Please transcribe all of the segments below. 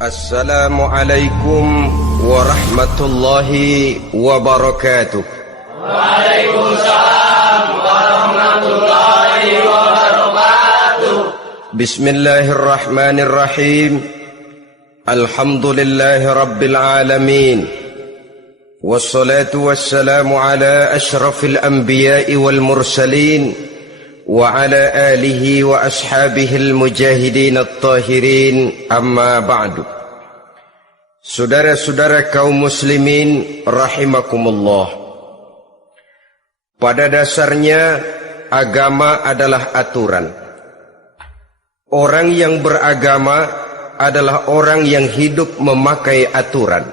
Assalamualaikum warahmatullahi wabarakatuh. Waalaikumsalam warahmatullahi wabarakatuh. Bismillahirrahmanirrahim. Alhamdulillahi rabbil alamin. Wassalatu wassalamu ala ashrafil anbiya'i wal mursalin wa ala alihi wa ashabihil mujahidin at-tahirin, amma ba'du. Saudara-saudara kaum muslimin rahimakumullah. Pada dasarnya agama adalah aturan. Orang yang beragama adalah orang yang hidup memakai aturan.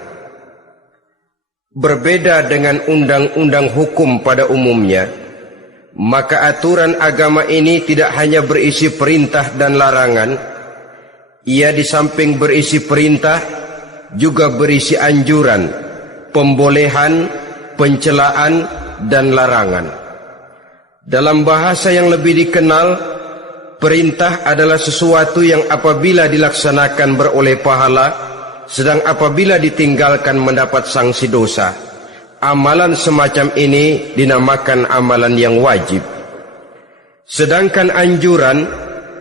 Berbeda dengan undang-undang hukum pada umumnya, maka aturan agama ini tidak hanya berisi perintah dan larangan. Ia di samping berisi perintah juga berisi anjuran, pembolehan, pencelaan, dan larangan. Dalam bahasa yang lebih dikenal, perintah adalah sesuatu yang apabila dilaksanakan beroleh pahala, sedang apabila ditinggalkan mendapat sanksi dosa. Amalan semacam ini dinamakan amalan yang wajib. Sedangkan anjuran,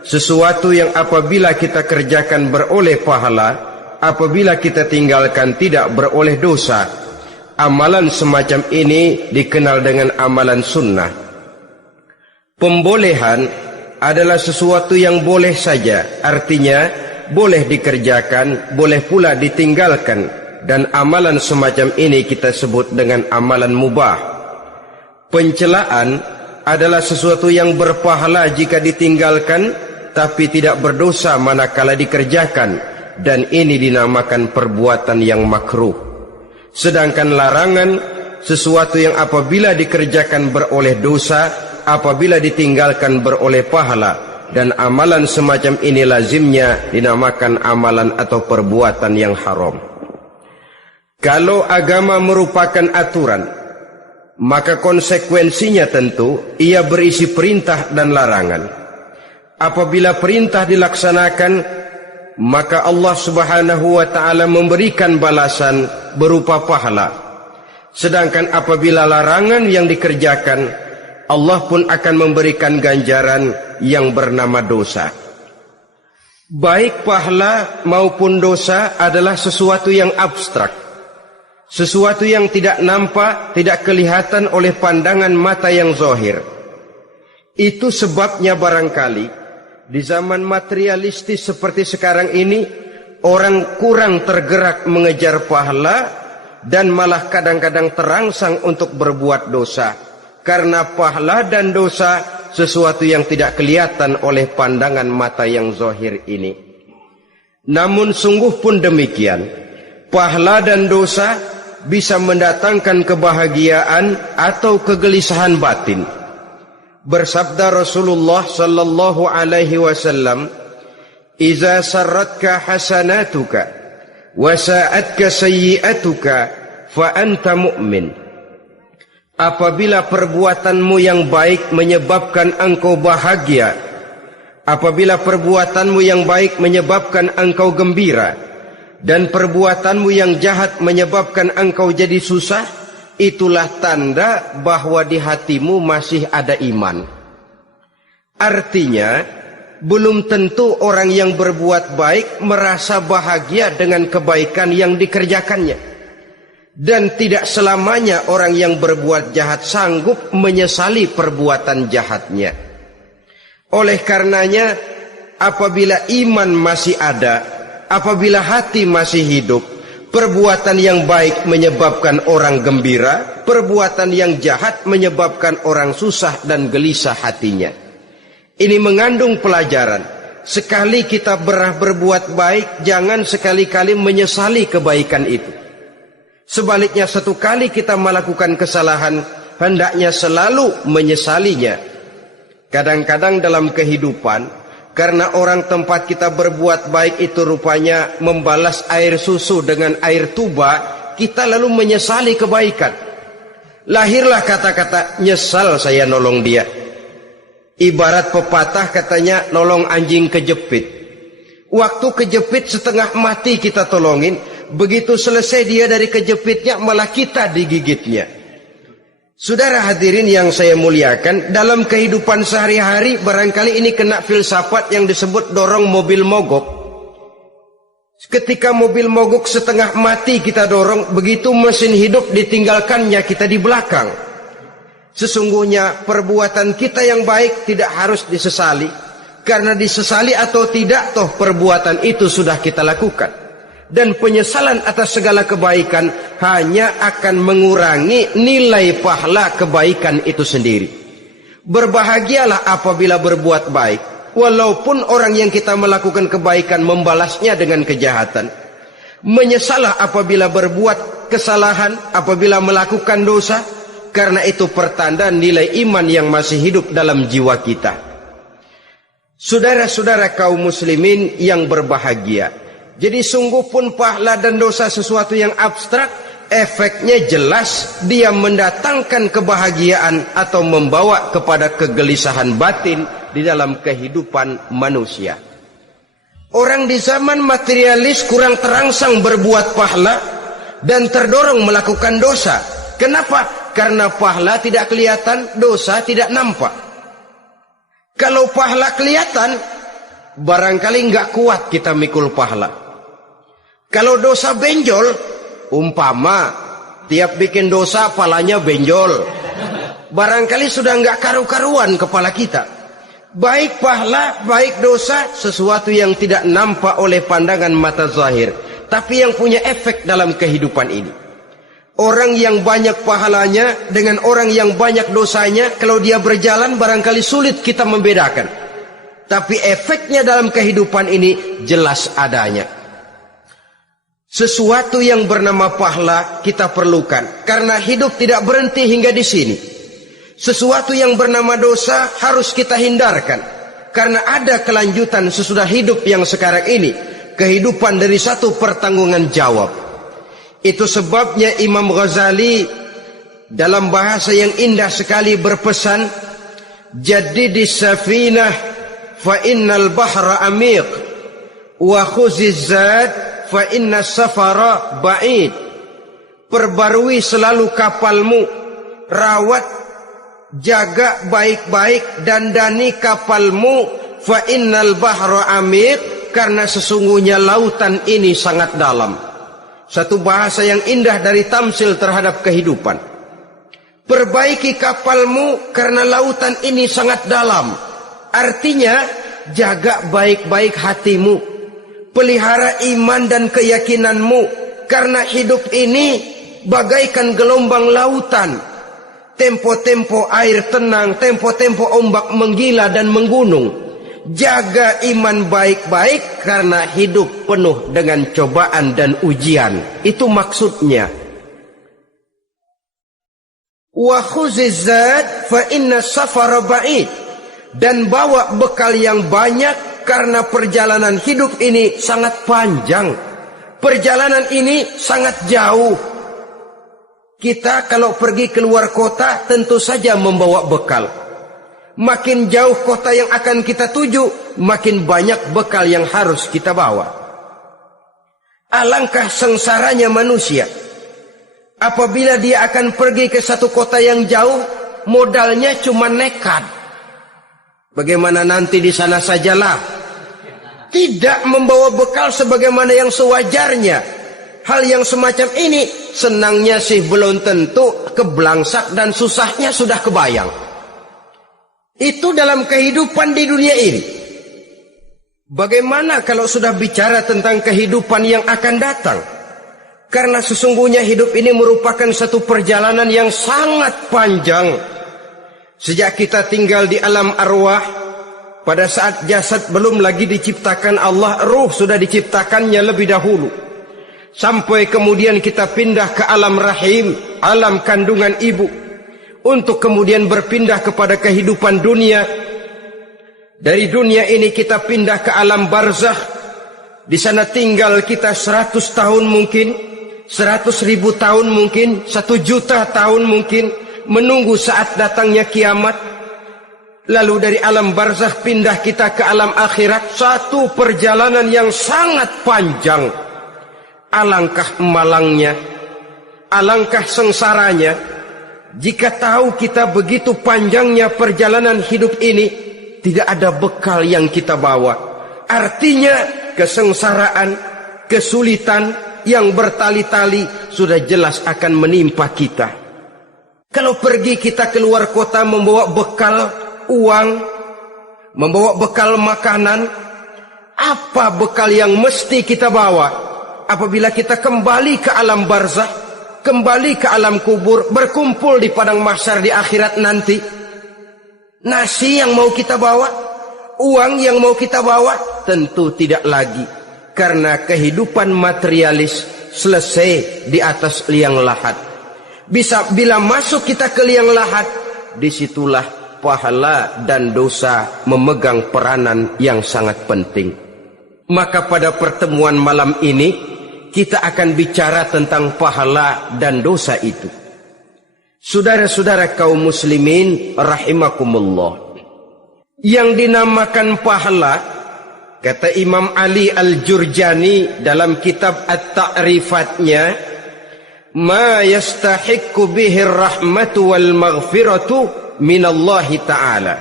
sesuatu yang apabila kita kerjakan beroleh pahala, apabila kita tinggalkan tidak beroleh dosa. Amalan semacam ini dikenal dengan amalan sunnah. Pembolehan adalah sesuatu yang boleh saja, artinya boleh dikerjakan, boleh pula ditinggalkan. Dan amalan semacam ini kita sebut dengan amalan mubah. Pencelaan adalah sesuatu yang berpahala jika ditinggalkan, tapi tidak berdosa manakala dikerjakan, dan ini dinamakan perbuatan yang makruh. Sedangkan larangan, sesuatu yang apabila dikerjakan beroleh dosa, apabila ditinggalkan beroleh pahala, dan amalan semacam ini lazimnya dinamakan amalan atau perbuatan yang haram. Kalau agama merupakan aturan, maka konsekuensinya tentu ia berisi perintah dan larangan. Apabila perintah dilaksanakan, maka Allah Subhanahu wa ta'ala memberikan balasan berupa pahala. Sedangkan apabila larangan yang dikerjakan, Allah pun akan memberikan ganjaran yang bernama dosa. Baik pahala maupun dosa adalah sesuatu yang abstrak, sesuatu yang tidak nampak, tidak kelihatan oleh pandangan mata yang zahir. Itu sebabnya barangkali di zaman materialistis seperti sekarang ini, orang kurang tergerak mengejar pahala dan malah kadang-kadang terangsang untuk berbuat dosa. Karena pahala dan dosa sesuatu yang tidak kelihatan oleh pandangan mata yang zahir ini. Namun sungguh pun demikian, pahala dan dosa bisa mendatangkan kebahagiaan atau kegelisahan batin. Bersabda Rasulullah sallallahu alaihi wasallam, "Iza sarratka hasanatuka wa sa'atka sayyi'atuka fa anta mu'min." Apabila perbuatanmu yang baik menyebabkan engkau bahagia, apabila perbuatanmu yang baik menyebabkan engkau gembira, dan perbuatanmu yang jahat menyebabkan engkau jadi susah, itulah tanda bahwa di hatimu masih ada iman. Artinya, belum tentu orang yang berbuat baik merasa bahagia dengan kebaikan yang dikerjakannya. Dan tidak selamanya orang yang berbuat jahat sanggup menyesali perbuatan jahatnya. Oleh karenanya, apabila iman masih ada, apabila hati masih hidup, perbuatan yang baik menyebabkan orang gembira, perbuatan yang jahat menyebabkan orang susah dan gelisah hatinya. Ini mengandung pelajaran. Sekali kita berbuat baik, jangan sekali-kali menyesali kebaikan itu. Sebaliknya, satu kali kita melakukan kesalahan, hendaknya selalu menyesalinya. Kadang-kadang dalam kehidupan, karena orang tempat kita berbuat baik itu rupanya membalas air susu dengan air tuba, kita lalu menyesali kebaikan. Lahirlah kata-kata, nyesal saya nolong dia. Ibarat pepatah katanya, nolong anjing kejepit. Waktu kejepit setengah mati kita tolongin. Begitu selesai dia dari kejepitnya, malah kita digigitnya. Saudara hadirin yang saya muliakan, dalam kehidupan sehari-hari barangkali ini kena filsafat yang disebut dorong mobil mogok. Ketika mobil mogok setengah mati kita dorong, begitu mesin hidup ditinggalkannya kita di belakang. Sesungguhnya perbuatan kita yang baik tidak harus disesali. Karena disesali atau tidak, toh perbuatan itu sudah kita lakukan. Dan penyesalan atas segala kebaikan hanya akan mengurangi nilai pahala kebaikan itu sendiri. Berbahagialah apabila berbuat baik. Walaupun orang yang kita melakukan kebaikan membalasnya dengan kejahatan. Menyesalah apabila berbuat kesalahan, apabila melakukan dosa. Karena itu pertanda nilai iman yang masih hidup dalam jiwa kita. Saudara-saudara kaum muslimin yang berbahagia. Jadi sungguh pun pahala dan dosa sesuatu yang abstrak, efeknya jelas dia mendatangkan kebahagiaan atau membawa kepada kegelisahan batin di dalam kehidupan manusia. Orang di zaman materialis kurang terangsang berbuat pahala dan terdorong melakukan dosa. Kenapa? Karena pahala tidak kelihatan, dosa tidak nampak. Kalau pahala kelihatan, barangkali nggak kuat kita mikul pahala. Kalau dosa benjol, umpama tiap bikin dosa palanya benjol, barangkali sudah nggak karu-karuan kepala kita. Baik pahala, baik dosa, sesuatu yang tidak nampak oleh pandangan mata zahir, tapi yang punya efek dalam kehidupan ini. Orang yang banyak pahalanya dengan orang yang banyak dosanya, kalau dia berjalan barangkali sulit kita membedakan. Tapi efeknya dalam kehidupan ini jelas adanya. Sesuatu yang bernama pahala kita perlukan, karena hidup tidak berhenti hingga di sini. Sesuatu yang bernama dosa harus kita hindarkan, karena ada kelanjutan sesudah hidup yang sekarang ini. Kehidupan dari satu pertanggungan jawab. Itu sebabnya Imam Ghazali dalam bahasa yang indah sekali berpesan, Jadidis safinah fa innal bahra amiq wa khuziz zad fa inna safara ba'id. Perbarui selalu kapalmu, rawat, jaga baik-baik, dandani kapalmu, fa innal bahra amiq, karena sesungguhnya lautan ini sangat dalam. Satu bahasa yang indah dari tamsil terhadap kehidupan. Perbaiki kapalmu karena lautan ini sangat dalam. Artinya jaga baik-baik hatimu, pelihara iman dan keyakinanmu, karena hidup ini bagaikan gelombang lautan. Tempo-tempo air tenang, tempo-tempo ombak menggila dan menggunung. Jaga iman baik-baik karena hidup penuh dengan cobaan dan ujian. Itu maksudnya. Wa khuziz zad fa inna safara ba'id. Dan bawa bekal yang banyak karena perjalanan hidup ini sangat panjang. Perjalanan ini sangat jauh. Kita kalau pergi keluar kota tentu saja membawa bekal. Makin jauh kota yang akan kita tuju, makin banyak bekal yang harus kita bawa. Alangkah sengsaranya manusia apabila dia akan pergi ke satu kota yang jauh, modalnya cuma nekat. Bagaimana nanti di sana sajalah. Tidak membawa bekal sebagaimana yang sewajarnya. Hal yang semacam ini senangnya sih belum tentu, keblangsak dan susahnya sudah kebayang. Itu dalam kehidupan di dunia ini. Bagaimana kalau sudah bicara tentang kehidupan yang akan datang? Karena sesungguhnya hidup ini merupakan satu perjalanan yang sangat panjang. Sejak kita tinggal di alam arwah, pada saat jasad belum lagi diciptakan Allah, ruh sudah diciptakannya lebih dahulu. Sampai kemudian kita pindah ke alam rahim, alam kandungan ibu. Untuk kemudian berpindah kepada kehidupan dunia. Dari dunia ini kita pindah ke alam barzakh. Di sana tinggal kita 100 tahun mungkin, 100.000 tahun mungkin, 1 juta tahun mungkin, menunggu saat datangnya kiamat. Lalu dari alam barzakh pindah kita ke alam akhirat. Satu perjalanan yang sangat panjang. Alangkah malangnya, alangkah sengsaranya jika tahu kita begitu panjangnya perjalanan hidup ini, tidak ada bekal yang kita bawa. Artinya kesengsaraan, kesulitan yang bertali-tali sudah jelas akan menimpa kita. Kalau pergi kita keluar kota membawa bekal uang, membawa bekal makanan, apa bekal yang mesti kita bawa? Apabila kita kembali ke alam barzakh, kembali ke alam kubur, berkumpul di padang mahsyar di akhirat nanti, nasi yang mau kita bawa, uang yang mau kita bawa, tentu tidak lagi. Karena kehidupan materialis selesai di atas liang lahat. Bila masuk kita ke liang lahat, disitulah pahala dan dosa memegang peranan yang sangat penting. Maka pada pertemuan malam ini kita akan bicara tentang pahala dan dosa itu. Saudara-saudara kaum muslimin rahimakumullah, yang dinamakan pahala, kata Imam Ali Al-Jurjani dalam kitab At-Ta'rifatnya, ma yastahiqqu bihi ar-rahmatu wal maghfiratu minallahi ta'ala.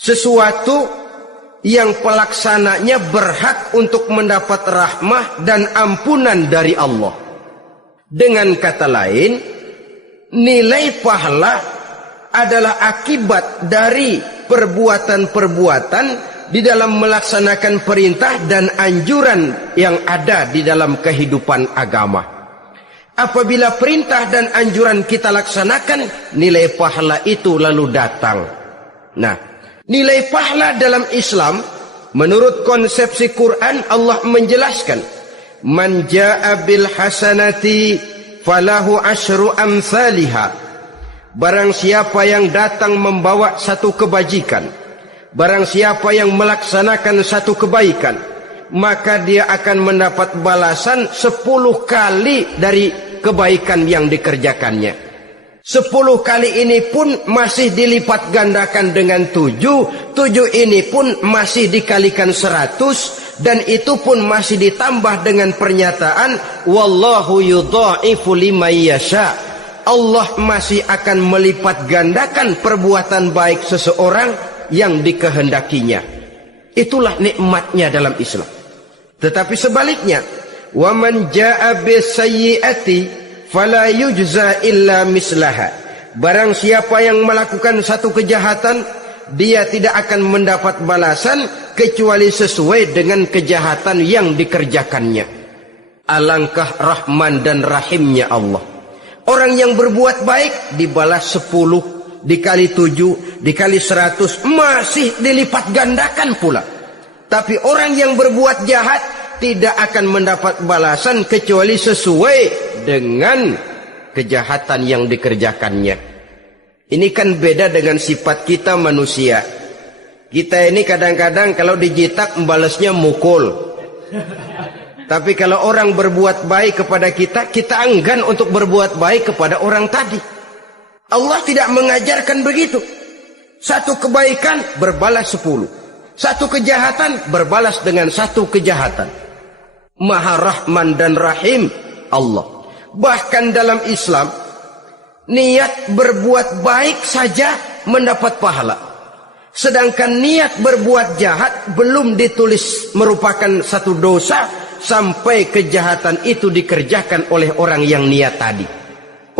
Sesuatu yang pelaksananya berhak untuk mendapat rahmah dan ampunan dari Allah. Dengan kata lain, nilai pahala adalah akibat dari perbuatan-perbuatan di dalam melaksanakan perintah dan anjuran yang ada di dalam kehidupan agama. Apabila perintah dan anjuran kita laksanakan, nilai pahala itu lalu datang. Nah, nilai pahala dalam Islam menurut konsepsi Quran, Allah menjelaskan, man jaa bil hasanati falahu asyru amsalihha. Barang siapa yang datang membawa satu kebajikan, barang siapa yang melaksanakan satu kebaikan, maka dia akan mendapat balasan 10 kali dari kebaikan yang dikerjakannya. 10 kali ini pun masih dilipat gandakan dengan 7 ini pun masih dikalikan 100, dan itu pun masih ditambah dengan pernyataan wallahu yudha'ifu liman yasha. Allah masih akan melipat gandakan perbuatan baik seseorang yang dikehendakinya. Itulah nikmatnya dalam Islam. Tetapi sebaliknya, wa man jaa bisayyi'ati fala yujza illa mislaha. Barang siapa yang melakukan satu kejahatan, dia tidak akan mendapat balasan kecuali sesuai dengan kejahatan yang dikerjakannya. Alangkah rahman dan rahimnya Allah. Orang yang berbuat baik dibalas 10, dikali 7, dikali 100, masih dilipat gandakan pula. Tapi orang yang berbuat jahat tidak akan mendapat balasan kecuali sesuai dengan kejahatan yang dikerjakannya. Ini kan beda dengan sifat kita manusia. Kita ini kadang-kadang kalau dijitak membalasnya mukul. Tapi kalau orang berbuat baik kepada kita, kita enggan untuk berbuat baik kepada orang tadi. Allah tidak mengajarkan begitu. Satu kebaikan berbalas 10. Satu kejahatan berbalas dengan satu kejahatan. Maha Rahman dan Rahim Allah. Bahkan dalam Islam, niat berbuat baik saja mendapat pahala. Sedangkan niat berbuat jahat belum ditulis merupakan satu dosa sampai kejahatan itu dikerjakan oleh orang yang niat tadi.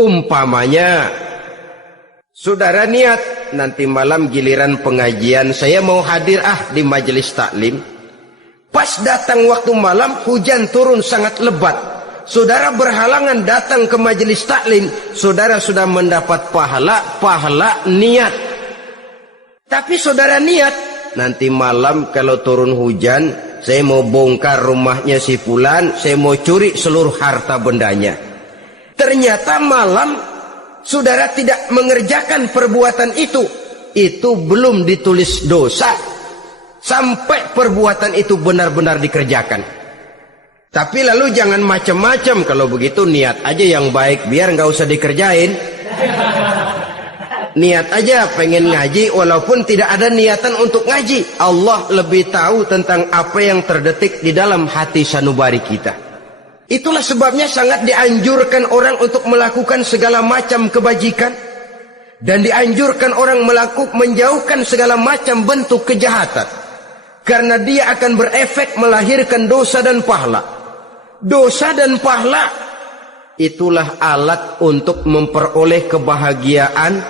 Umpamanya, saudara niat nanti malam giliran pengajian saya mau hadir di majelis taklim. Pas datang waktu malam hujan turun sangat lebat. Saudara berhalangan datang ke majelis taklim, saudara sudah mendapat pahala niat. Tapi saudara niat nanti malam kalau turun hujan, saya mau bongkar rumahnya si fulan, saya mau curi seluruh harta bendanya. Ternyata malam saudara tidak mengerjakan perbuatan itu belum ditulis dosa sampai perbuatan itu benar-benar dikerjakan. Tapi lalu jangan macam-macam, kalau begitu niat aja yang baik biar nggak usah dikerjain. Niat aja pengen ngaji walaupun tidak ada niatan untuk ngaji. Allah lebih tahu tentang apa yang terdetik di dalam hati sanubari kita. Itulah sebabnya sangat dianjurkan orang untuk melakukan segala macam kebajikan. Dan dianjurkan orang menjauhkan segala macam bentuk kejahatan. Karena dia akan berefek melahirkan dosa dan pahala. Dosa dan pahala itulah alat untuk memperoleh kebahagiaan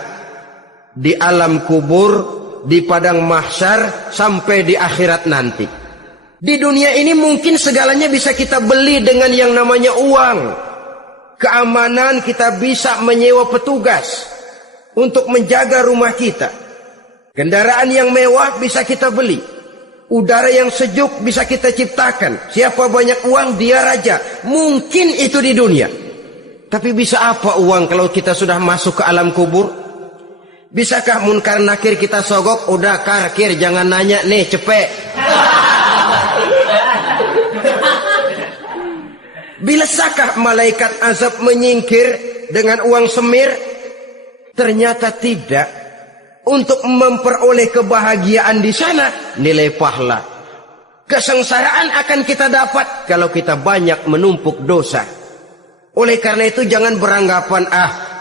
di alam kubur, di padang mahsyar, sampai di akhirat nanti. Di dunia ini mungkin segalanya bisa kita beli dengan yang namanya uang. Keamanan kita bisa menyewa petugas untuk menjaga rumah kita. Kendaraan yang mewah bisa kita beli. Udara yang sejuk bisa kita ciptakan. Siapa banyak uang dia raja. Mungkin itu di dunia. Tapi bisa apa uang kalau kita sudah masuk ke alam kubur? Bisakah munkar nakir kita sogok? Udah karkir, jangan nanya nih, cepet. Bisakah malaikat azab menyingkir dengan uang semir? Ternyata tidak. Untuk memperoleh kebahagiaan di sana, nilai pahala. Kesengsaraan akan kita dapat kalau kita banyak menumpuk dosa. Oleh karena itu jangan beranggapan,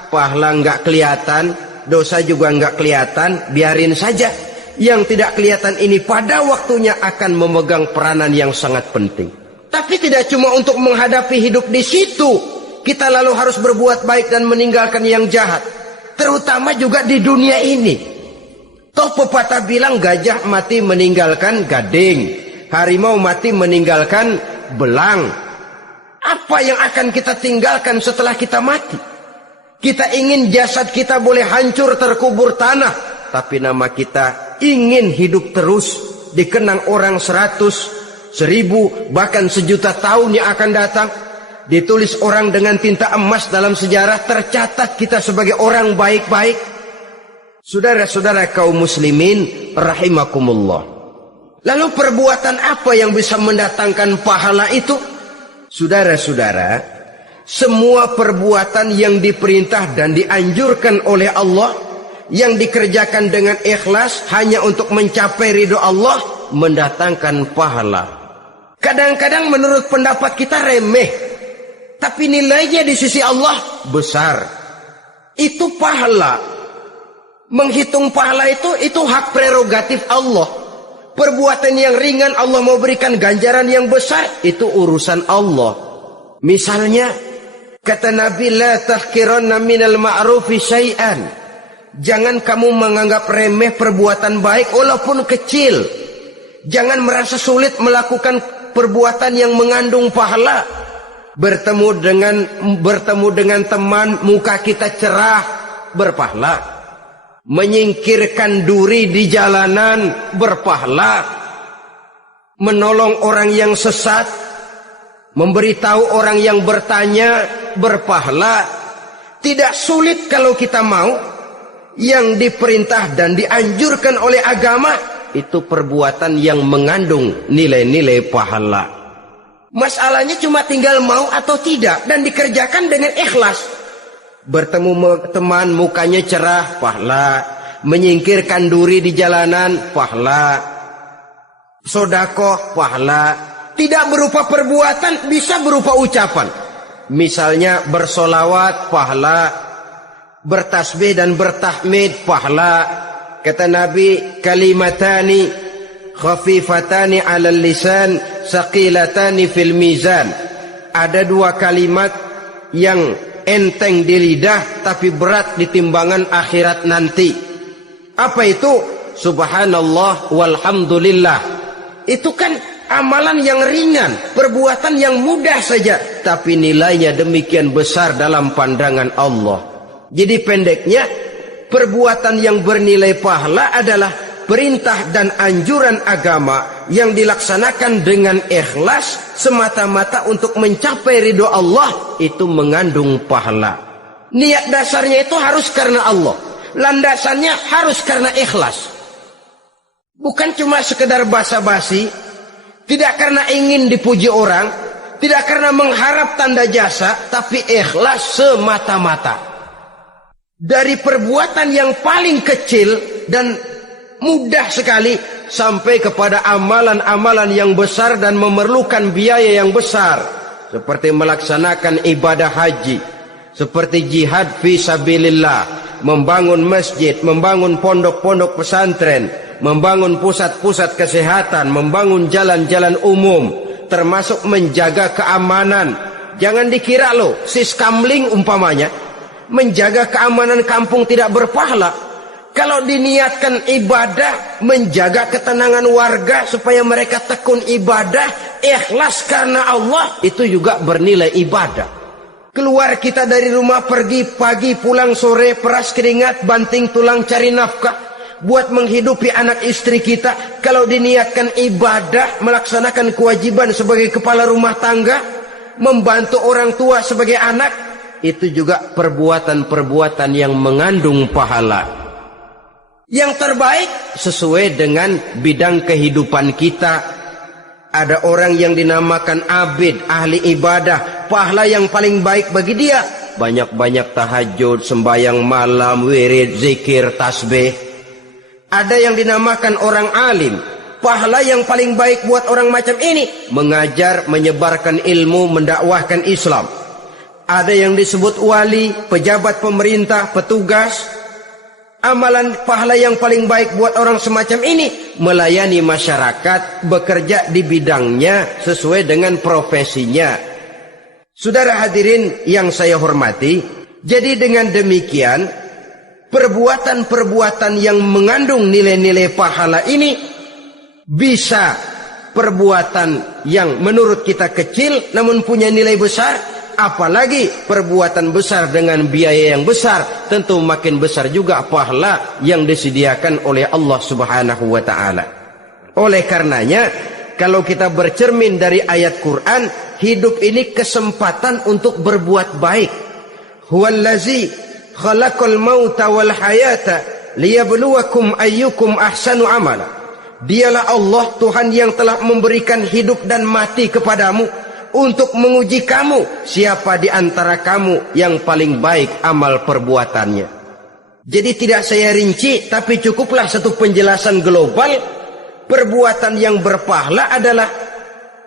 pahala nggak kelihatan, dosa juga nggak kelihatan, biarin saja. Yang tidak kelihatan ini pada waktunya akan memegang peranan yang sangat penting. Tapi tidak cuma untuk menghadapi hidup di situ, kita lalu harus berbuat baik dan meninggalkan yang jahat. Terutama juga di dunia ini. Toh pepatah bilang gajah mati meninggalkan gading, harimau mati meninggalkan belang. Apa yang akan kita tinggalkan setelah kita mati? Kita ingin jasad kita boleh hancur terkubur tanah, tapi nama kita ingin hidup terus, dikenang orang 100, 1000, bahkan 1.000.000 tahun yang akan datang. Ditulis orang dengan tinta emas dalam sejarah, tercatat kita sebagai orang baik-baik. Saudara-saudara kaum muslimin rahimakumullah. Lalu perbuatan apa yang bisa mendatangkan pahala itu? Saudara-saudara, semua perbuatan yang diperintah dan dianjurkan oleh Allah, yang dikerjakan dengan ikhlas hanya untuk mencapai ridho Allah, mendatangkan pahala. Kadang-kadang menurut pendapat kita remeh, tapi nilainya di sisi Allah besar. Itu pahala. Menghitung pahala itu hak prerogatif Allah. Perbuatan yang ringan Allah mau berikan ganjaran yang besar, itu urusan Allah. Misalnya kata Nabi, la tahqiranna minal ma'rufi syai'an. Jangan kamu menganggap remeh perbuatan baik walaupun kecil. Jangan merasa sulit melakukan perbuatan yang mengandung pahala. Bertemu dengan teman, muka kita cerah, berpahala. Menyingkirkan duri di jalanan, berpahala. Menolong orang yang sesat, memberitahu orang yang bertanya, berpahala. Tidak sulit kalau kita mau. Yang diperintah dan dianjurkan oleh agama, itu perbuatan yang mengandung nilai-nilai pahala. Masalahnya cuma tinggal mau atau tidak, dan dikerjakan dengan ikhlas. Bertemu teman, mukanya cerah, pahala. Menyingkirkan duri di jalanan, pahala. Sedekah, pahala. Tidak berupa perbuatan, bisa berupa ucapan. Misalnya bersolawat, pahala. Bertasbih dan bertahmid, pahala. Kata Nabi, kalimatani khafifatani 'alal lisan, saqilatani fil mizan. Ada 2 kalimat yang enteng di lidah tapi berat di timbangan akhirat nanti. Apa itu? Subhanallah walhamdulillah. Itu kan amalan yang ringan, perbuatan yang mudah saja, tapi nilainya demikian besar dalam pandangan Allah. Jadi pendeknya, perbuatan yang bernilai pahala adalah perintah dan anjuran agama yang dilaksanakan dengan ikhlas semata-mata untuk mencapai ridho Allah, itu mengandung pahala. Niat dasarnya itu harus karena Allah, landasannya harus karena ikhlas. Bukan cuma sekedar basa-basi, tidak karena ingin dipuji orang, tidak karena mengharap tanda jasa, tapi ikhlas semata-mata. Dari perbuatan yang paling kecil dan mudah sekali sampai kepada amalan-amalan yang besar dan memerlukan biaya yang besar, seperti melaksanakan ibadah haji, seperti jihad fi sabilillah, membangun masjid, membangun pondok-pondok pesantren, membangun pusat-pusat kesehatan, membangun jalan-jalan umum, termasuk menjaga keamanan. Jangan dikira loh, siskamling umpamanya, menjaga keamanan kampung tidak berpahala. Kalau diniatkan ibadah, menjaga ketenangan warga supaya mereka tekun ibadah, ikhlas karena Allah, itu juga bernilai ibadah. Keluar kita dari rumah, pergi pagi, pulang sore, peras keringat, banting tulang cari nafkah buat menghidupi anak istri kita. Kalau diniatkan ibadah, melaksanakan kewajiban sebagai kepala rumah tangga, membantu orang tua sebagai anak, itu juga perbuatan-perbuatan yang mengandung pahala. Yang terbaik sesuai dengan bidang kehidupan kita. Ada orang yang dinamakan abid, ahli ibadah, pahala yang paling baik bagi dia banyak-banyak tahajud, sembahyang malam, wirid, zikir, tasbih. Ada yang dinamakan orang alim, pahala yang paling baik buat orang macam ini mengajar, menyebarkan ilmu, mendakwahkan Islam. Ada yang disebut wali, pejabat pemerintah, petugas. Amalan pahala yang paling baik buat orang semacam ini melayani masyarakat, bekerja di bidangnya sesuai dengan profesinya. Saudara hadirin yang saya hormati, jadi dengan demikian perbuatan-perbuatan yang mengandung nilai-nilai pahala ini bisa perbuatan yang menurut kita kecil namun punya nilai besar. Apalagi perbuatan besar dengan biaya yang besar, tentu makin besar juga pahala yang disediakan oleh Allah Subhanahu wa ta'ala. Oleh karenanya, kalau kita bercermin dari ayat Quran, hidup ini kesempatan untuk berbuat baik. Huwallazi khalaqal mauta wal hayata liyabluwakum ayyukum ahsanu amala. Dialah Allah, Tuhan yang telah memberikan hidup dan mati kepadamu untuk menguji kamu, siapa di antara kamu yang paling baik amal perbuatannya. Jadi tidak saya rinci, tapi cukuplah satu penjelasan global. Perbuatan yang berpahala adalah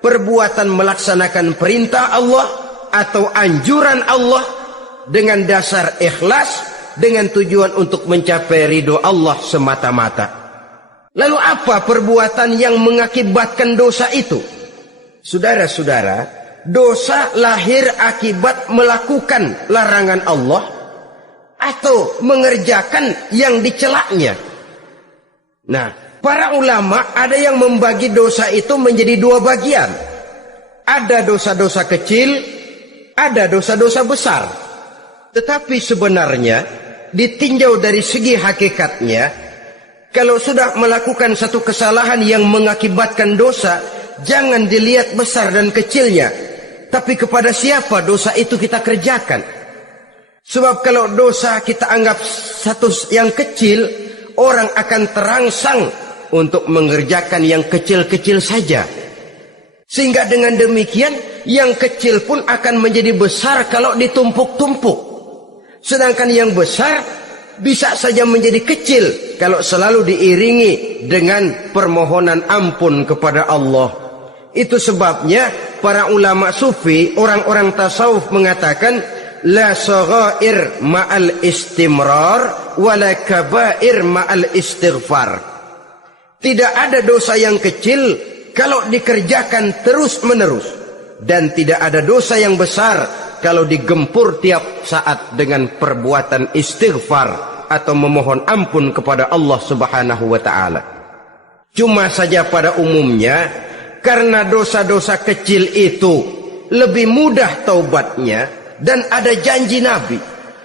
perbuatan melaksanakan perintah Allah atau anjuran Allah dengan dasar ikhlas, dengan tujuan untuk mencapai ridho Allah semata-mata. Lalu apa perbuatan yang mengakibatkan dosa itu? Saudara-saudara, dosa lahir akibat melakukan larangan Allah atau mengerjakan yang dicelaknya. Nah, para ulama ada yang membagi dosa itu menjadi dua bagian. Ada dosa-dosa kecil, ada dosa-dosa besar. Tetapi sebenarnya ditinjau dari segi hakikatnya, kalau sudah melakukan satu kesalahan yang mengakibatkan dosa, jangan dilihat besar dan kecilnya, tapi kepada siapa dosa itu kita kerjakan. Sebab kalau dosa kita anggap satu yang kecil, orang akan terangsang untuk mengerjakan yang kecil-kecil saja. Sehingga dengan demikian, yang kecil pun akan menjadi besar kalau ditumpuk-tumpuk. Sedangkan yang besar bisa saja menjadi kecil kalau selalu diiringi dengan permohonan ampun kepada Allah. Itu sebabnya para ulama sufi, orang-orang tasawuf mengatakan la saghair ma'al istimrar wala kabair ma'al istighfar. Tidak ada dosa yang kecil kalau dikerjakan terus-menerus, dan tidak ada dosa yang besar kalau digempur tiap saat dengan perbuatan istighfar atau memohon ampun kepada Allah Subhanahu wa ta'ala. Cuma saja pada umumnya, karena dosa-dosa kecil itu lebih mudah taubatnya, dan ada janji Nabi,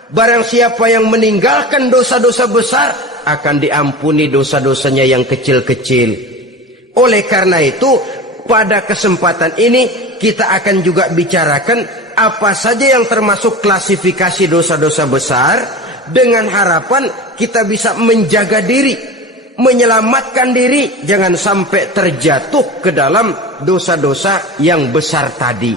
barang siapa yang meninggalkan dosa-dosa besar akan diampuni dosa-dosanya yang kecil-kecil. Oleh karena itu, pada kesempatan ini kita akan juga bicarakan apa saja yang termasuk klasifikasi dosa-dosa besar, dengan harapan kita bisa menjaga diri, menyelamatkan diri, jangan sampai terjatuh ke dalam dosa-dosa yang besar tadi.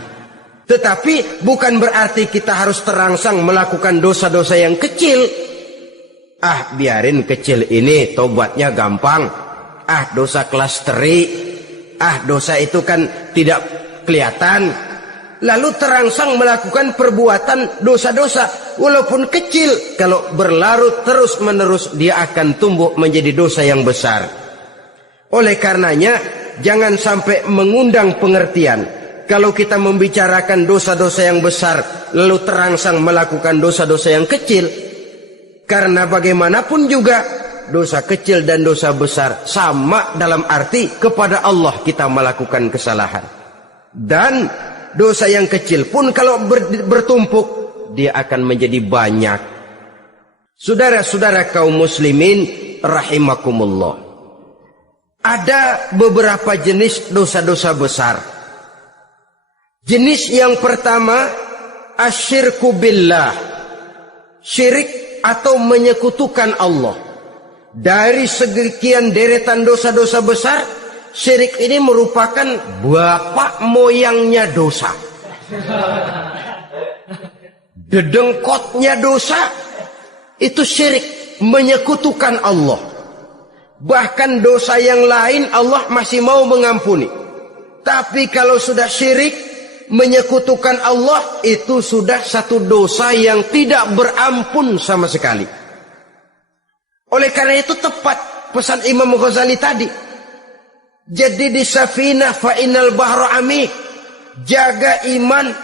Tetapi bukan berarti kita harus terangsang melakukan dosa-dosa yang kecil. Ah, biarin kecil ini, tobatnya gampang. Ah, dosa kelas teri. Ah, dosa itu kan tidak kelihatan. Lalu terangsang melakukan perbuatan dosa-dosa walaupun kecil. Kalau berlarut terus menerus, dia akan tumbuh menjadi dosa yang besar. Oleh karenanya, jangan sampai mengundang pengertian. Kalau kita membicarakan dosa-dosa yang besar lalu terangsang melakukan dosa-dosa yang kecil, karena bagaimanapun juga dosa kecil dan dosa besar sama dalam arti kepada Allah kita melakukan kesalahan. Dan dosa yang kecil pun kalau bertumpuk, dia akan menjadi banyak. Saudara-saudara kaum muslimin rahimakumullah, ada beberapa jenis dosa-dosa besar. Jenis yang pertama, asyirku billah, syirik atau menyekutukan Allah. Dari sekian deretan dosa-dosa besar, syirik ini merupakan bapak moyangnya dosa. Dedengkotnya dosa, itu syirik, menyekutukan Allah. Bahkan dosa yang lain Allah masih mau mengampuni. Tapi kalau sudah syirik, menyekutukan Allah, itu sudah satu dosa yang tidak berampun sama sekali. Oleh karena itu tepat pesan Imam Ghazali tadi. Jadi di safinah fa innal bahra amik. Jaga iman,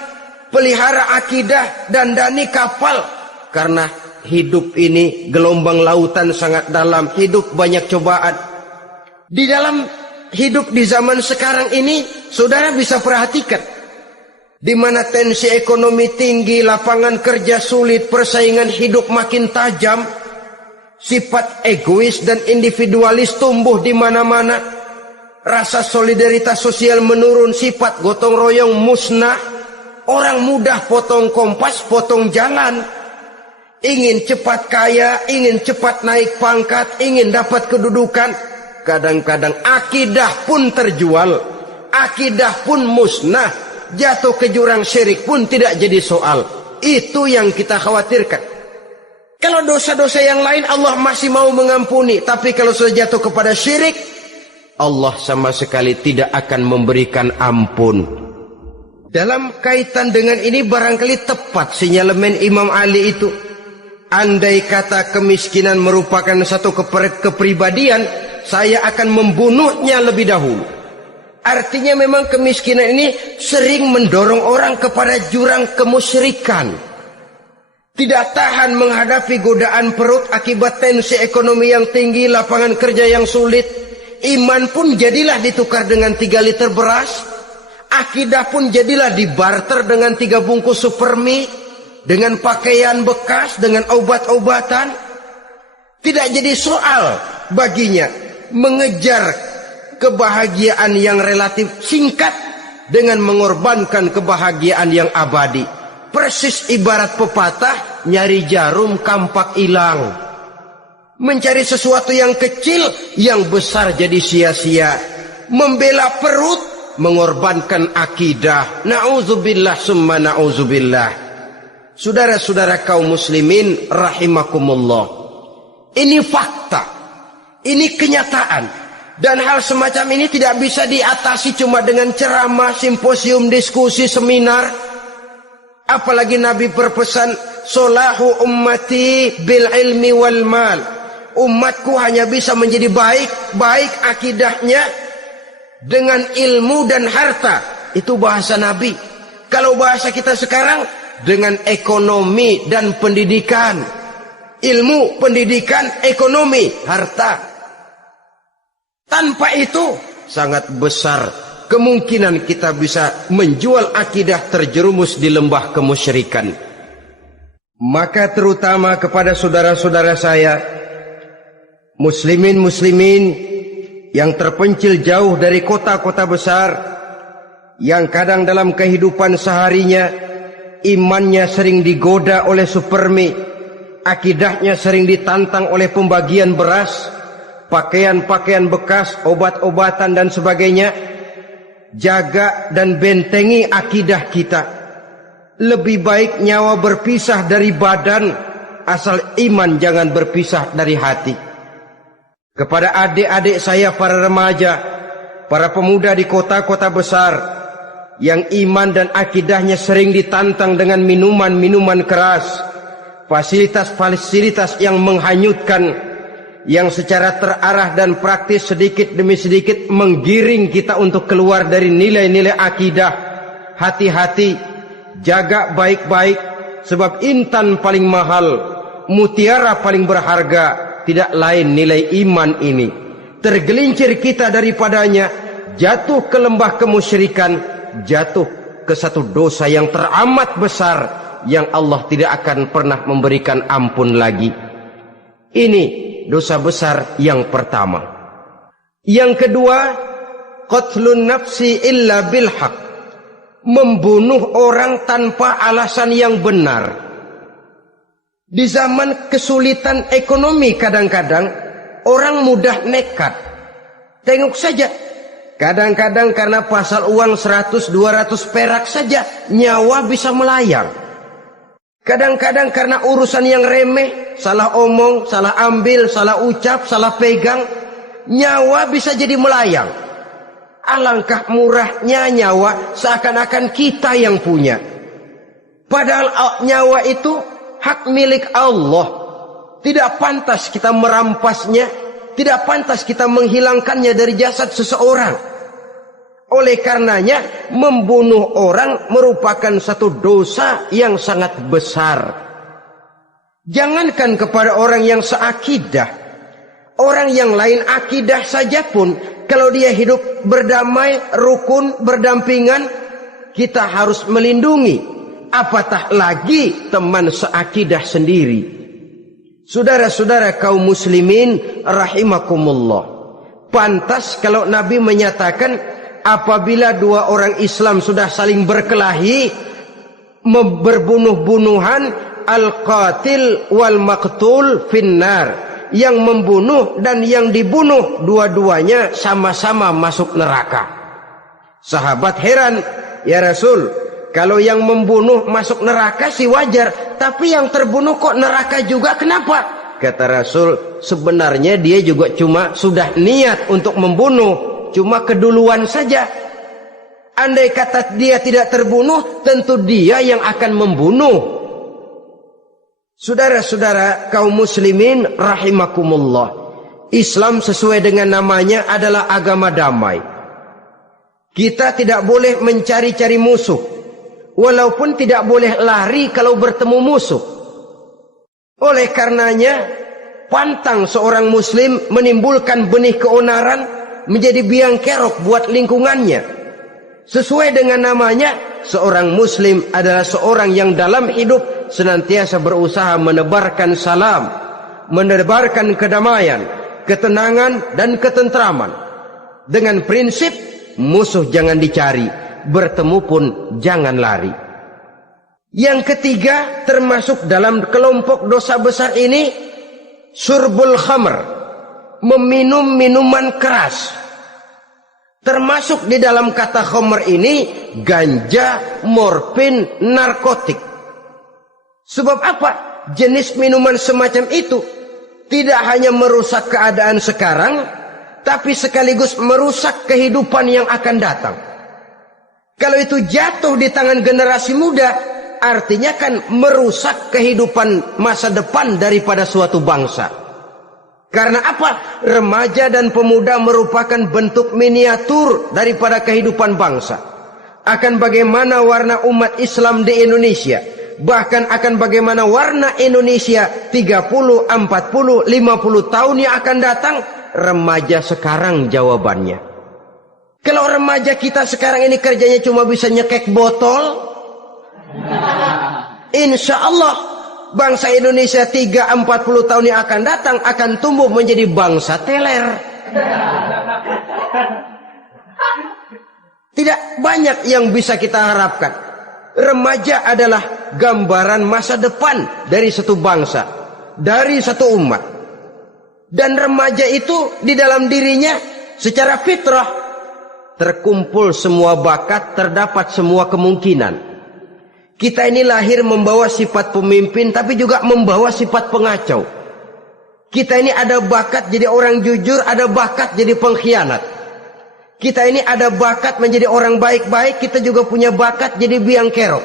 pelihara akidah, dandani kapal. Karena hidup ini gelombang lautan sangat dalam, hidup banyak cobaan. Di dalam hidup di zaman sekarang ini, saudara bisa perhatikan, di mana tensi ekonomi tinggi, lapangan kerja sulit, persaingan hidup makin tajam, sifat egois dan individualis tumbuh di mana-mana, rasa solidaritas sosial menurun, sifat gotong royong musnah, orang mudah potong kompas, potong jalan, ingin cepat kaya, ingin cepat naik pangkat, ingin dapat kedudukan. Kadang-kadang akidah pun terjual, akidah pun musnah, jatuh ke jurang syirik pun tidak jadi soal. Itu yang kita khawatirkan. Kalau dosa-dosa yang lain Allah masih mau mengampuni, tapi kalau sudah jatuh kepada syirik, Allah sama sekali tidak akan memberikan ampun. Dalam kaitan dengan ini barangkali tepat sinyalemen Imam Ali itu. Andai kata kemiskinan merupakan satu kepribadian, saya akan membunuhnya lebih dahulu. Artinya memang kemiskinan ini sering mendorong orang kepada jurang kemusyrikan. Tidak tahan menghadapi godaan perut akibat tensi ekonomi yang tinggi, lapangan kerja yang sulit. Iman pun jadilah ditukar dengan 3 liter beras. Akidah pun jadilah dibarter dengan 3 bungkus supermi, dengan pakaian bekas, dengan obat-obatan. Tidak jadi soal baginya mengejar kebahagiaan yang relatif singkat dengan mengorbankan kebahagiaan yang abadi. Persis ibarat pepatah, nyari jarum kampak hilang. Mencari sesuatu yang kecil, yang besar jadi sia-sia. Membela perut, mengorbankan akidah. Na'udzubillah summa na'udzubillah. Saudara-saudara kaum muslimin rahimakumullah, ini fakta, ini kenyataan. Dan hal semacam ini tidak bisa diatasi cuma dengan ceramah, simposium, diskusi, seminar. Apalagi Nabi berpesan, solahu ummati bil ilmi wal mal. Umatku hanya bisa menjadi baik akidahnya dengan ilmu dan harta. Itu bahasa Nabi. Kalau bahasa kita sekarang, dengan ekonomi dan pendidikan. Ilmu, pendidikan, ekonomi, harta. Tanpa itu sangat besar kemungkinan kita bisa menjual akidah terjerumus di lembah kemusyrikan. Maka terutama kepada saudara-saudara saya, muslimin yang terpencil jauh dari kota-kota besar, yang kadang dalam kehidupan seharinya imannya sering digoda oleh supermi, akidahnya sering ditantang oleh pembagian beras, pakaian-pakaian bekas, obat-obatan dan sebagainya. Jaga dan bentengi akidah kita. Lebih baik nyawa berpisah dari badan asal iman jangan berpisah dari hati. Kepada adik-adik saya para remaja, para pemuda di kota-kota besar yang iman dan akidahnya sering ditantang dengan minuman-minuman keras, fasilitas-fasilitas yang menghanyutkan, yang secara terarah dan praktis sedikit demi sedikit menggiring kita untuk keluar dari nilai-nilai akidah. Hati-hati, jaga baik-baik, sebab intan paling mahal, mutiara paling berharga tidak lain nilai iman ini. Tergelincir kita daripadanya, jatuh ke lembah kemusyrikan, jatuh ke satu dosa yang teramat besar yang Allah tidak akan pernah memberikan ampun lagi. Ini dosa besar yang pertama. Yang kedua, qatlun nafsi illa bil haq, membunuh orang tanpa alasan yang benar. Di zaman kesulitan ekonomi kadang-kadang orang mudah nekat. Tengok saja, kadang-kadang karena pasal uang 100-200 perak saja nyawa bisa melayang. Kadang-kadang karena urusan yang remeh, salah omong, salah ambil, salah ucap, salah pegang, nyawa bisa jadi melayang. Alangkah murahnya nyawa, seakan-akan kita yang punya. Padahal nyawa itu hak milik Allah. Tidak pantas kita merampasnya, tidak pantas kita menghilangkannya dari jasad seseorang. Oleh karenanya, membunuh orang merupakan satu dosa yang sangat besar. Jangankan kepada orang yang seakidah, orang yang lain akidah saja pun, kalau dia hidup berdamai, rukun, berdampingan, kita harus melindungi. Apatah lagi teman seakidah sendiri. Saudara-saudara kaum muslimin rahimakumullah, pantas kalau Nabi menyatakan apabila dua orang Islam sudah saling berkelahi, berbunuh-bunuhan, al-qatil wal maqtul finnar, yang membunuh dan yang dibunuh dua-duanya sama-sama masuk neraka. Sahabat heran, ya Rasul, kalau yang membunuh masuk neraka sih wajar, tapi yang terbunuh kok neraka juga, kenapa? Kata Rasul, sebenarnya dia juga cuma sudah niat untuk membunuh, cuma keduluan saja. Andai kata dia tidak terbunuh, tentu dia yang akan membunuh. Saudara-saudara kaum muslimin rahimakumullah, Islam sesuai dengan namanya adalah agama damai. Kita tidak boleh mencari-cari musuh, walaupun tidak boleh lari kalau bertemu musuh. Oleh karenanya, pantang seorang muslim menimbulkan benih keonaran menjadi biang kerok buat lingkungannya. Sesuai dengan namanya, seorang muslim adalah seorang yang dalam hidup senantiasa berusaha menebarkan salam, menebarkan kedamaian, ketenangan dan ketentraman. Dengan prinsip musuh jangan dicari, bertemu pun jangan lari. Yang ketiga, termasuk dalam kelompok dosa besar ini, syurbul khamr, meminum minuman keras. Termasuk di dalam kata khamr ini ganja, morfin, narkotik. Sebab apa? Jenis minuman semacam itu tidak hanya merusak keadaan sekarang, tapi sekaligus merusak kehidupan yang akan datang. Kalau itu jatuh di tangan generasi muda, artinya kan merusak kehidupan masa depan daripada suatu bangsa. Karena apa? Remaja dan pemuda merupakan bentuk miniatur daripada kehidupan bangsa. Akan bagaimana warna umat Islam di Indonesia, bahkan akan bagaimana warna Indonesia 30, 40, 50 tahun yang akan datang, remaja sekarang jawabannya. Kalau remaja kita sekarang ini kerjanya cuma bisa nyekek botol, insya Allah bangsa Indonesia 30-40 tahun yang akan datang akan tumbuh menjadi bangsa teler. Tidak banyak yang bisa kita harapkan. Remaja adalah gambaran masa depan dari satu bangsa, dari satu umat. Dan remaja itu di dalam dirinya secara fitrah terkumpul semua bakat, terdapat semua kemungkinan. Kita ini lahir membawa sifat pemimpin, tapi juga membawa sifat pengacau. Kita ini ada bakat jadi orang jujur, ada bakat jadi pengkhianat. Kita ini ada bakat menjadi orang baik-baik, kita juga punya bakat jadi biang kerok.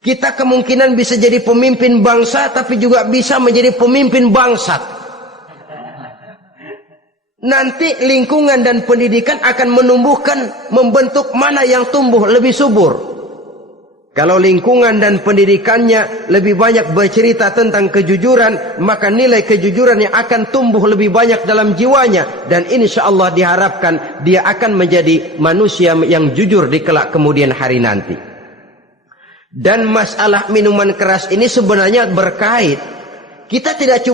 Kita kemungkinan bisa jadi pemimpin bangsa, tapi juga bisa menjadi pemimpin bangsat. Nanti lingkungan dan pendidikan akan menumbuhkan, membentuk mana yang tumbuh lebih subur. Kalau lingkungan dan pendidikannya lebih banyak bercerita tentang kejujuran, maka nilai kejujuran yang akan tumbuh lebih banyak dalam jiwanya. Dan insya Allah diharapkan dia akan menjadi manusia yang jujur di kelak kemudian hari nanti. Dan masalah minuman keras ini sebenarnya berkait. Kita tidak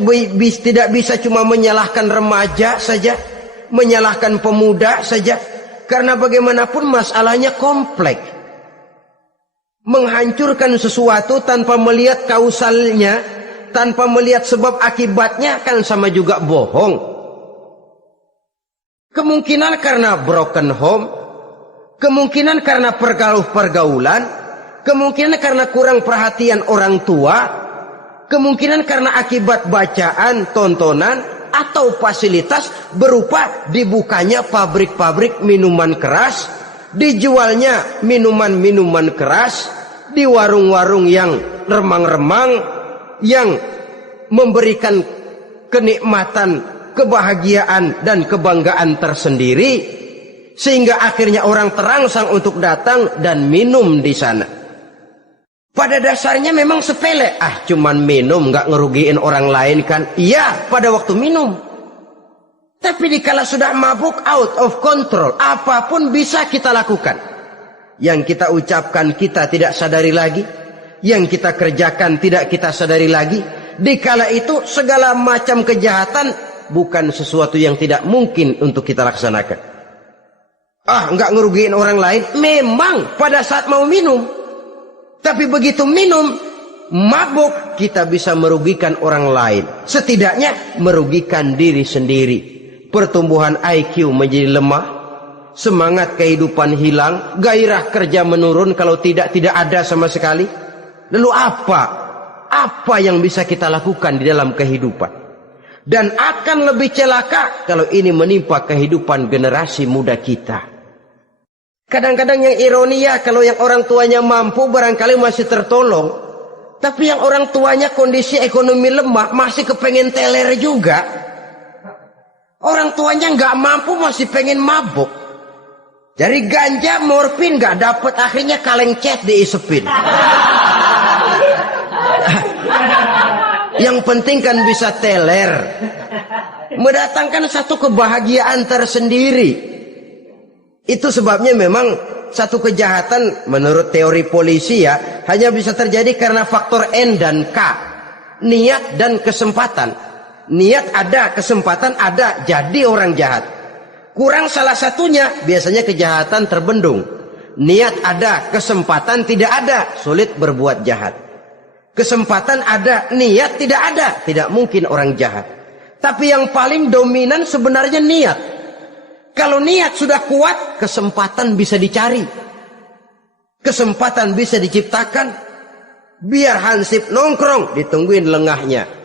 bisa cuma menyalahkan remaja saja, menyalahkan pemuda saja. Karena bagaimanapun masalahnya kompleks. Menghancurkan sesuatu tanpa melihat kausalnya, tanpa melihat sebab akibatnya kan sama juga bohong. Kemungkinan karena broken home, kemungkinan karena pergaulan, kemungkinan karena kurang perhatian orang tua, kemungkinan karena akibat bacaan, tontonan, atau fasilitas berupa dibukanya pabrik-pabrik minuman keras, dijualnya minuman-minuman keras di warung-warung yang remang-remang, yang memberikan kenikmatan, kebahagiaan dan kebanggaan tersendiri, sehingga akhirnya orang terangsang untuk datang dan minum di sana. Pada dasarnya memang sepele, cuman minum nggak ngerugiin orang lain kan? Iya, pada waktu minum. Tapi dikala sudah mabuk, out of control, apapun bisa kita lakukan. Yang kita ucapkan kita tidak sadari lagi, yang kita kerjakan tidak kita sadari lagi. Dikala itu segala macam kejahatan bukan sesuatu yang tidak mungkin untuk kita laksanakan. Nggak ngerugiin orang lain, memang pada saat mau minum. Tapi begitu minum, mabuk, kita bisa merugikan orang lain. Setidaknya merugikan diri sendiri. Pertumbuhan IQ menjadi lemah, semangat kehidupan hilang, gairah kerja menurun, kalau tidak ada sama sekali. Lalu apa yang bisa kita lakukan di dalam kehidupan? Dan akan lebih celaka kalau ini menimpa kehidupan generasi muda kita. Kadang-kadang yang ironi ya, kalau yang orang tuanya mampu barangkali masih tertolong, tapi yang orang tuanya kondisi ekonomi lemah masih kepengen teler juga. Orang tuanya nggak mampu masih pengen mabuk. Dari ganja, morfin nggak dapet, akhirnya kaleng cat diisepin. Yang penting kan bisa teler, mendatangkan satu kebahagiaan tersendiri. Itu sebabnya memang satu kejahatan menurut teori polisi ya hanya bisa terjadi karena faktor N dan K, niat dan kesempatan. Niat ada, kesempatan ada, jadi orang jahat. Kurang salah satunya, biasanya kejahatan terbendung. Niat ada, kesempatan tidak ada, sulit berbuat jahat. Kesempatan ada, niat tidak ada, tidak mungkin orang jahat. Tapi yang paling dominan sebenarnya niat. Kalau niat sudah kuat, kesempatan bisa dicari. Kesempatan bisa diciptakan. Biar Hansip nongkrong, ditungguin lengahnya.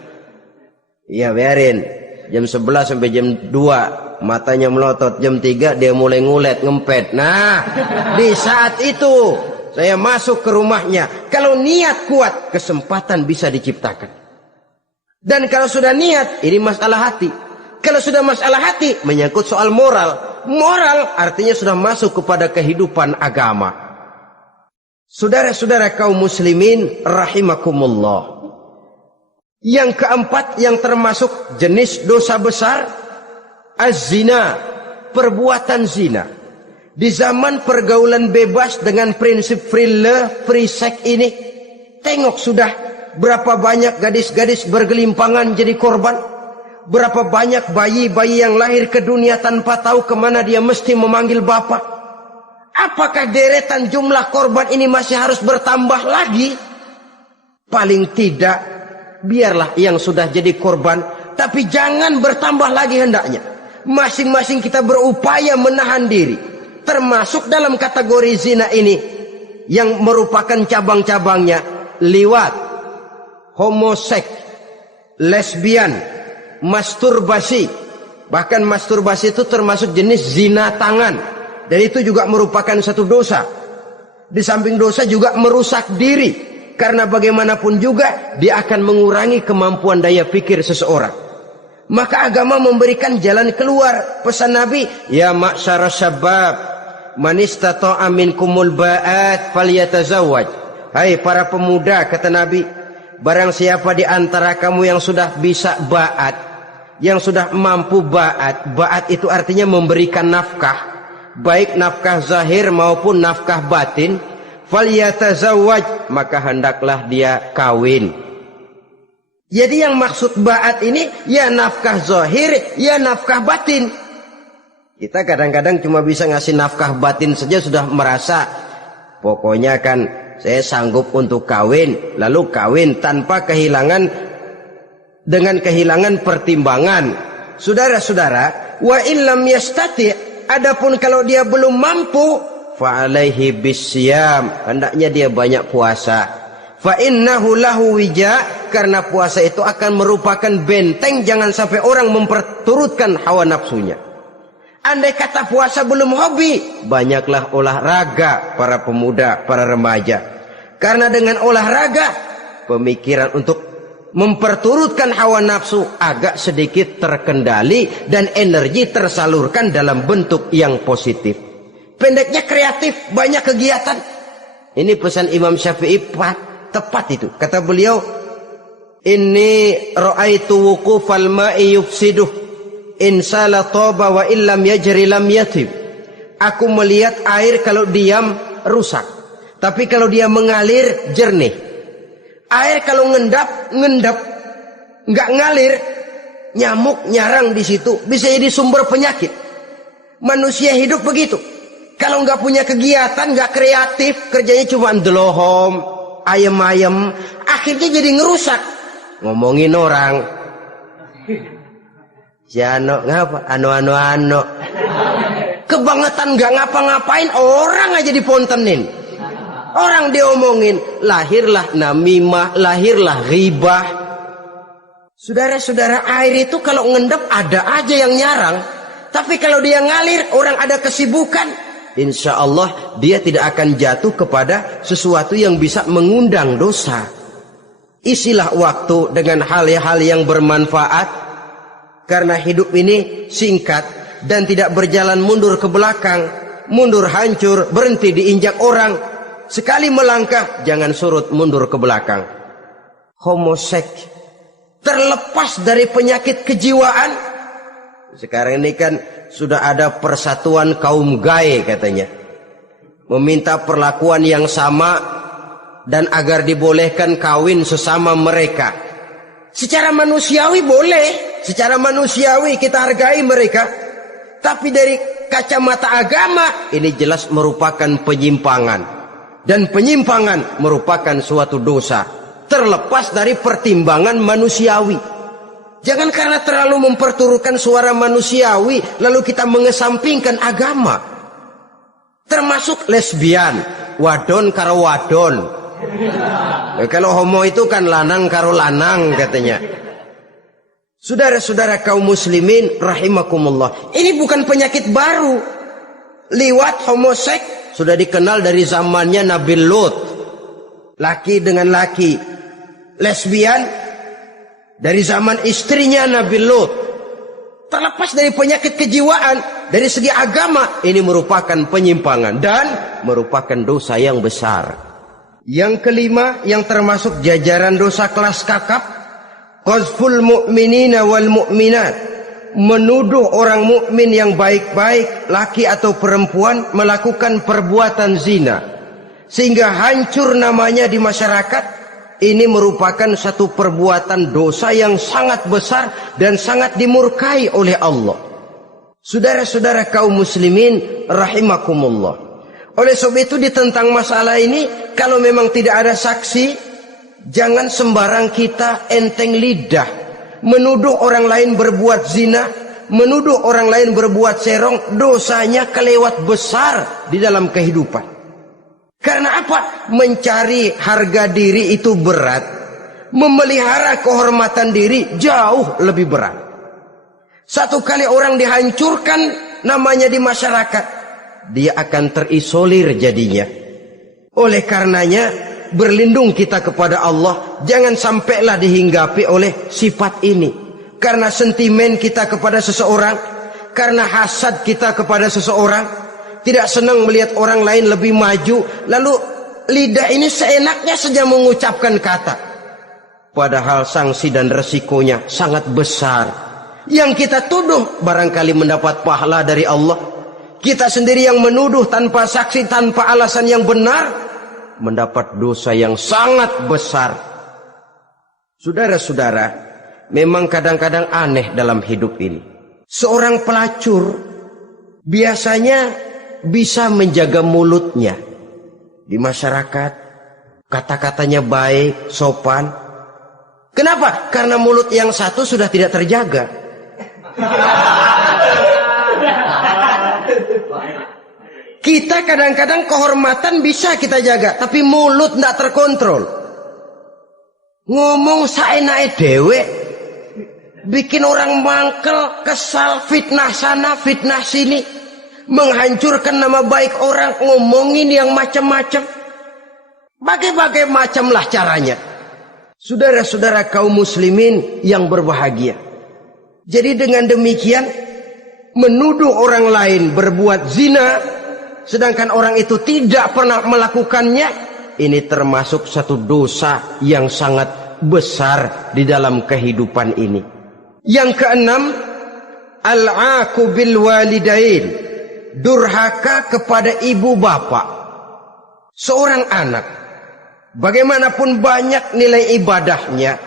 Iya biarin, jam 11 sampai jam 2 matanya melotot, jam 3 dia mulai ngulet, ngempet. Nah, di saat itu saya masuk ke rumahnya. Kalau niat kuat, kesempatan bisa diciptakan. Dan kalau sudah niat, ini masalah hati. Kalau sudah masalah hati, menyangkut soal moral. Moral artinya sudah masuk kepada kehidupan agama. Saudara-saudara kaum muslimin rahimakumullah. Yang keempat yang termasuk jenis dosa besar, az-zina, perbuatan zina. Di zaman pergaulan bebas dengan prinsip free love, free sex ini, tengok sudah berapa banyak gadis-gadis bergelimpangan jadi korban. Berapa banyak bayi-bayi yang lahir ke dunia tanpa tahu kemana dia mesti memanggil bapak. Apakah deretan jumlah korban ini masih harus bertambah lagi? Paling tidak, biarlah yang sudah jadi korban, tapi jangan bertambah lagi hendaknya. Masing-masing kita berupaya menahan diri. Termasuk dalam kategori zina ini, yang merupakan cabang-cabangnya liwat, homoseks, lesbian, masturbasi. Bahkan masturbasi itu termasuk jenis zina tangan, dan itu juga merupakan satu dosa. Di samping dosa juga merusak diri, karena bagaimanapun juga dia akan mengurangi kemampuan daya pikir seseorang. Maka agama memberikan jalan keluar. Pesan Nabi, ya ma'syara syabab, man istata'a minkumul ba'at falyatazawwaj. Hai para pemuda, kata Nabi, barang siapa di antara kamu yang sudah bisa ba'at, yang sudah mampu ba'at. Ba'at itu artinya memberikan nafkah, baik nafkah zahir maupun nafkah batin. Falyatazawwaj, maka hendaklah dia kawin. Jadi yang maksud ba'at ini ya nafkah zahir, ya nafkah batin. Kita kadang-kadang cuma bisa ngasih nafkah batin saja sudah merasa pokoknya kan saya sanggup untuk kawin, lalu kawin tanpa kehilangan, dengan kehilangan pertimbangan. Saudara-saudara, wa illam yastati, adapun kalau dia belum mampu, fa alaihi bisyam, hendaknya dia banyak puasa. Fa innahu lahu wija, karena puasa itu akan merupakan benteng jangan sampai orang memperturutkan hawa nafsunya. Andai kata puasa belum hobi, banyaklah olahraga para pemuda, para remaja. Karena dengan olahraga, pemikiran untuk memperturutkan hawa nafsu agak sedikit terkendali dan energi tersalurkan dalam bentuk yang positif. Pendeknya kreatif, banyak kegiatan. Ini pesan Imam Syafi'i tepat itu. Kata beliau, inni ra'aitu wuqufal ma'i yufsiduh, insala toba wa illam yajri lam yatib. Aku melihat air kalau diam rusak, tapi kalau dia mengalir jernih. Air kalau ngendap, nggak ngalir, nyamuk nyarang di situ, bisa jadi sumber penyakit. Manusia hidup begitu. Kalau nggak punya kegiatan, nggak kreatif, kerjanya cuma ndelohom, ayam-ayam, akhirnya jadi ngerusak. Ngomongin orang, si ano ngapa, ano, kebangetan nggak ngapa-ngapain, orang aja dipontenin, orang diomongin, lahirlah namimah, lahirlah ghibah. Saudara-saudara, air itu kalau ngendap ada aja yang nyarang, tapi kalau dia ngalir, orang ada kesibukan, insya Allah dia tidak akan jatuh kepada sesuatu yang bisa mengundang dosa. Isilah waktu dengan hal-hal yang bermanfaat, karena hidup ini singkat dan tidak berjalan mundur ke belakang, mundur hancur, berhenti diinjak orang. Sekali melangkah, jangan surut mundur ke belakang. Homoseks, terlepas dari penyakit kejiwaan. Sekarang ini kan sudah ada persatuan kaum gay katanya, meminta perlakuan yang sama dan agar dibolehkan kawin sesama mereka. Secara manusiawi boleh, secara manusiawi kita hargai mereka, tapi dari kacamata agama ini jelas merupakan penyimpangan, dan penyimpangan merupakan suatu dosa terlepas dari pertimbangan manusiawi. Jangan karena terlalu memperturutkan suara manusiawi lalu kita mengesampingkan agama. Termasuk lesbian, wadon karo wadon. Kalau homo itu kan lanang karo lanang katanya. Saudara-saudara kaum muslimin rahimakumullah, ini bukan penyakit baru. Liwat, homoseks sudah dikenal dari zamannya Nabi Lut, laki dengan laki. Lesbian dari zaman istrinya Nabi Lut. Terlepas dari penyakit kejiwaan, dari segi agama ini merupakan penyimpangan dan merupakan dosa yang besar. Yang kelima, yang termasuk jajaran dosa kelas kakap, qazful mu'minina wal mu'minat, menuduh orang mukmin yang baik-baik, laki atau perempuan, melakukan perbuatan zina sehingga hancur namanya di masyarakat. Ini merupakan satu perbuatan dosa yang sangat besar dan sangat dimurkai oleh Allah. Saudara-saudara kaum muslimin rahimakumullah, oleh sebab itu ditentang masalah ini, kalau memang tidak ada saksi, jangan sembarang kita enteng lidah menuduh orang lain berbuat zina, menuduh orang lain berbuat serong. Dosanya kelewat besar di dalam kehidupan. Karena apa? Mencari harga diri itu berat. Memelihara kehormatan diri jauh lebih berat. Satu kali orang dihancurkan namanya di masyarakat, dia akan terisolir jadinya. Oleh karenanya, berlindung kita kepada Allah, jangan sampailah dihinggapi oleh sifat ini. Karena sentimen kita kepada seseorang, karena hasad kita kepada seseorang, tidak senang melihat orang lain lebih maju, lalu lidah ini seenaknya saja mengucapkan kata. Padahal sanksi dan resikonya sangat besar. Yang kita tuduh barangkali mendapat pahala dari Allah. Kita sendiri yang menuduh tanpa saksi, tanpa alasan yang benar, mendapat dosa yang sangat besar. Saudara-saudara, memang kadang-kadang aneh dalam hidup ini. Seorang pelacur biasanya bisa menjaga mulutnya di masyarakat, kata-katanya baik, sopan. Kenapa? Karena mulut yang satu sudah tidak terjaga. Kita kadang-kadang kehormatan bisa kita jaga, tapi mulut tidak terkontrol. Ngomong saenake dewe, bikin orang mangkel, kesal, fitnah sana, fitnah sini, menghancurkan nama baik orang, ngomongin yang macam-macam. Bagai-bagai macamlah caranya. Saudara-saudara kaum muslimin yang berbahagia. Jadi dengan demikian, menuduh orang lain berbuat zina, sedangkan orang itu tidak pernah melakukannya, ini termasuk satu dosa yang sangat besar di dalam kehidupan ini. Yang keenam, al-'aqu bil walidain, durhaka kepada ibu bapak. Seorang anak, bagaimanapun banyak nilai ibadahnya,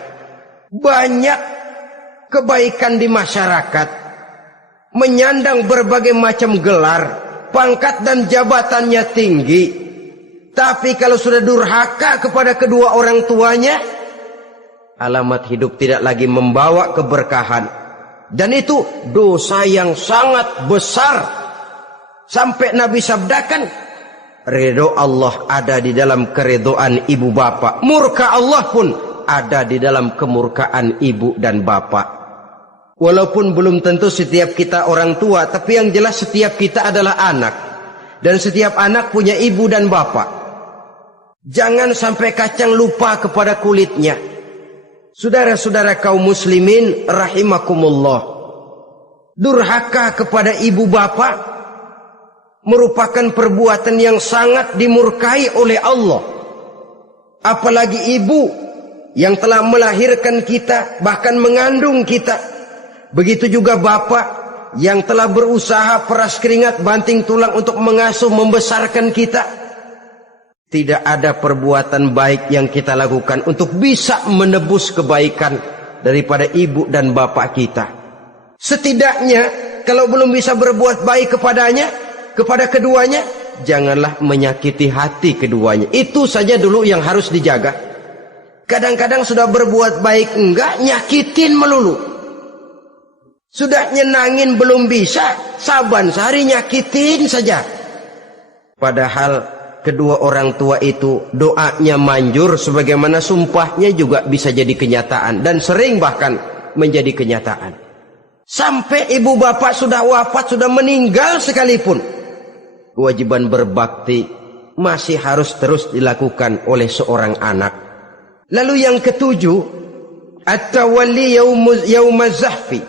banyak kebaikan di masyarakat, menyandang berbagai macam gelar, pangkat dan jabatannya tinggi, tapi kalau sudah durhaka kepada kedua orang tuanya, alamat hidup tidak lagi membawa keberkahan. Dan itu dosa yang sangat besar. Sampai Nabi sabdakan, ridho Allah ada di dalam keridhaan ibu bapak, murka Allah pun ada di dalam kemurkaan ibu dan bapak. Walaupun belum tentu setiap kita orang tua, tapi yang jelas setiap kita adalah anak. Dan setiap anak punya ibu dan bapak. Jangan sampai kacang lupa kepada kulitnya. Saudara-saudara kaum muslimin rahimakumullah, durhaka kepada ibu bapak merupakan perbuatan yang sangat dimurkai oleh Allah. Apalagi ibu yang telah melahirkan kita, bahkan mengandung kita. Begitu juga bapak yang telah berusaha peras keringat banting tulang untuk mengasuh membesarkan kita. Tidak ada perbuatan baik yang kita lakukan untuk bisa menebus kebaikan daripada ibu dan bapak kita. Setidaknya kalau belum bisa berbuat baik kepadanya, kepada keduanya, janganlah menyakiti hati keduanya. Itu saja dulu yang harus dijaga. Kadang-kadang sudah berbuat baik enggak, nyakitin melulu. Sudah nyenangin belum bisa, saban sehari nyakitin saja. Padahal kedua orang tua itu doanya manjur, sebagaimana sumpahnya juga bisa jadi kenyataan. Dan sering bahkan menjadi kenyataan. Sampai ibu bapak sudah wafat, sudah meninggal sekalipun, kewajiban berbakti masih harus terus dilakukan oleh seorang anak. Lalu yang ketujuh, at-tawalli yaumaz zahfi,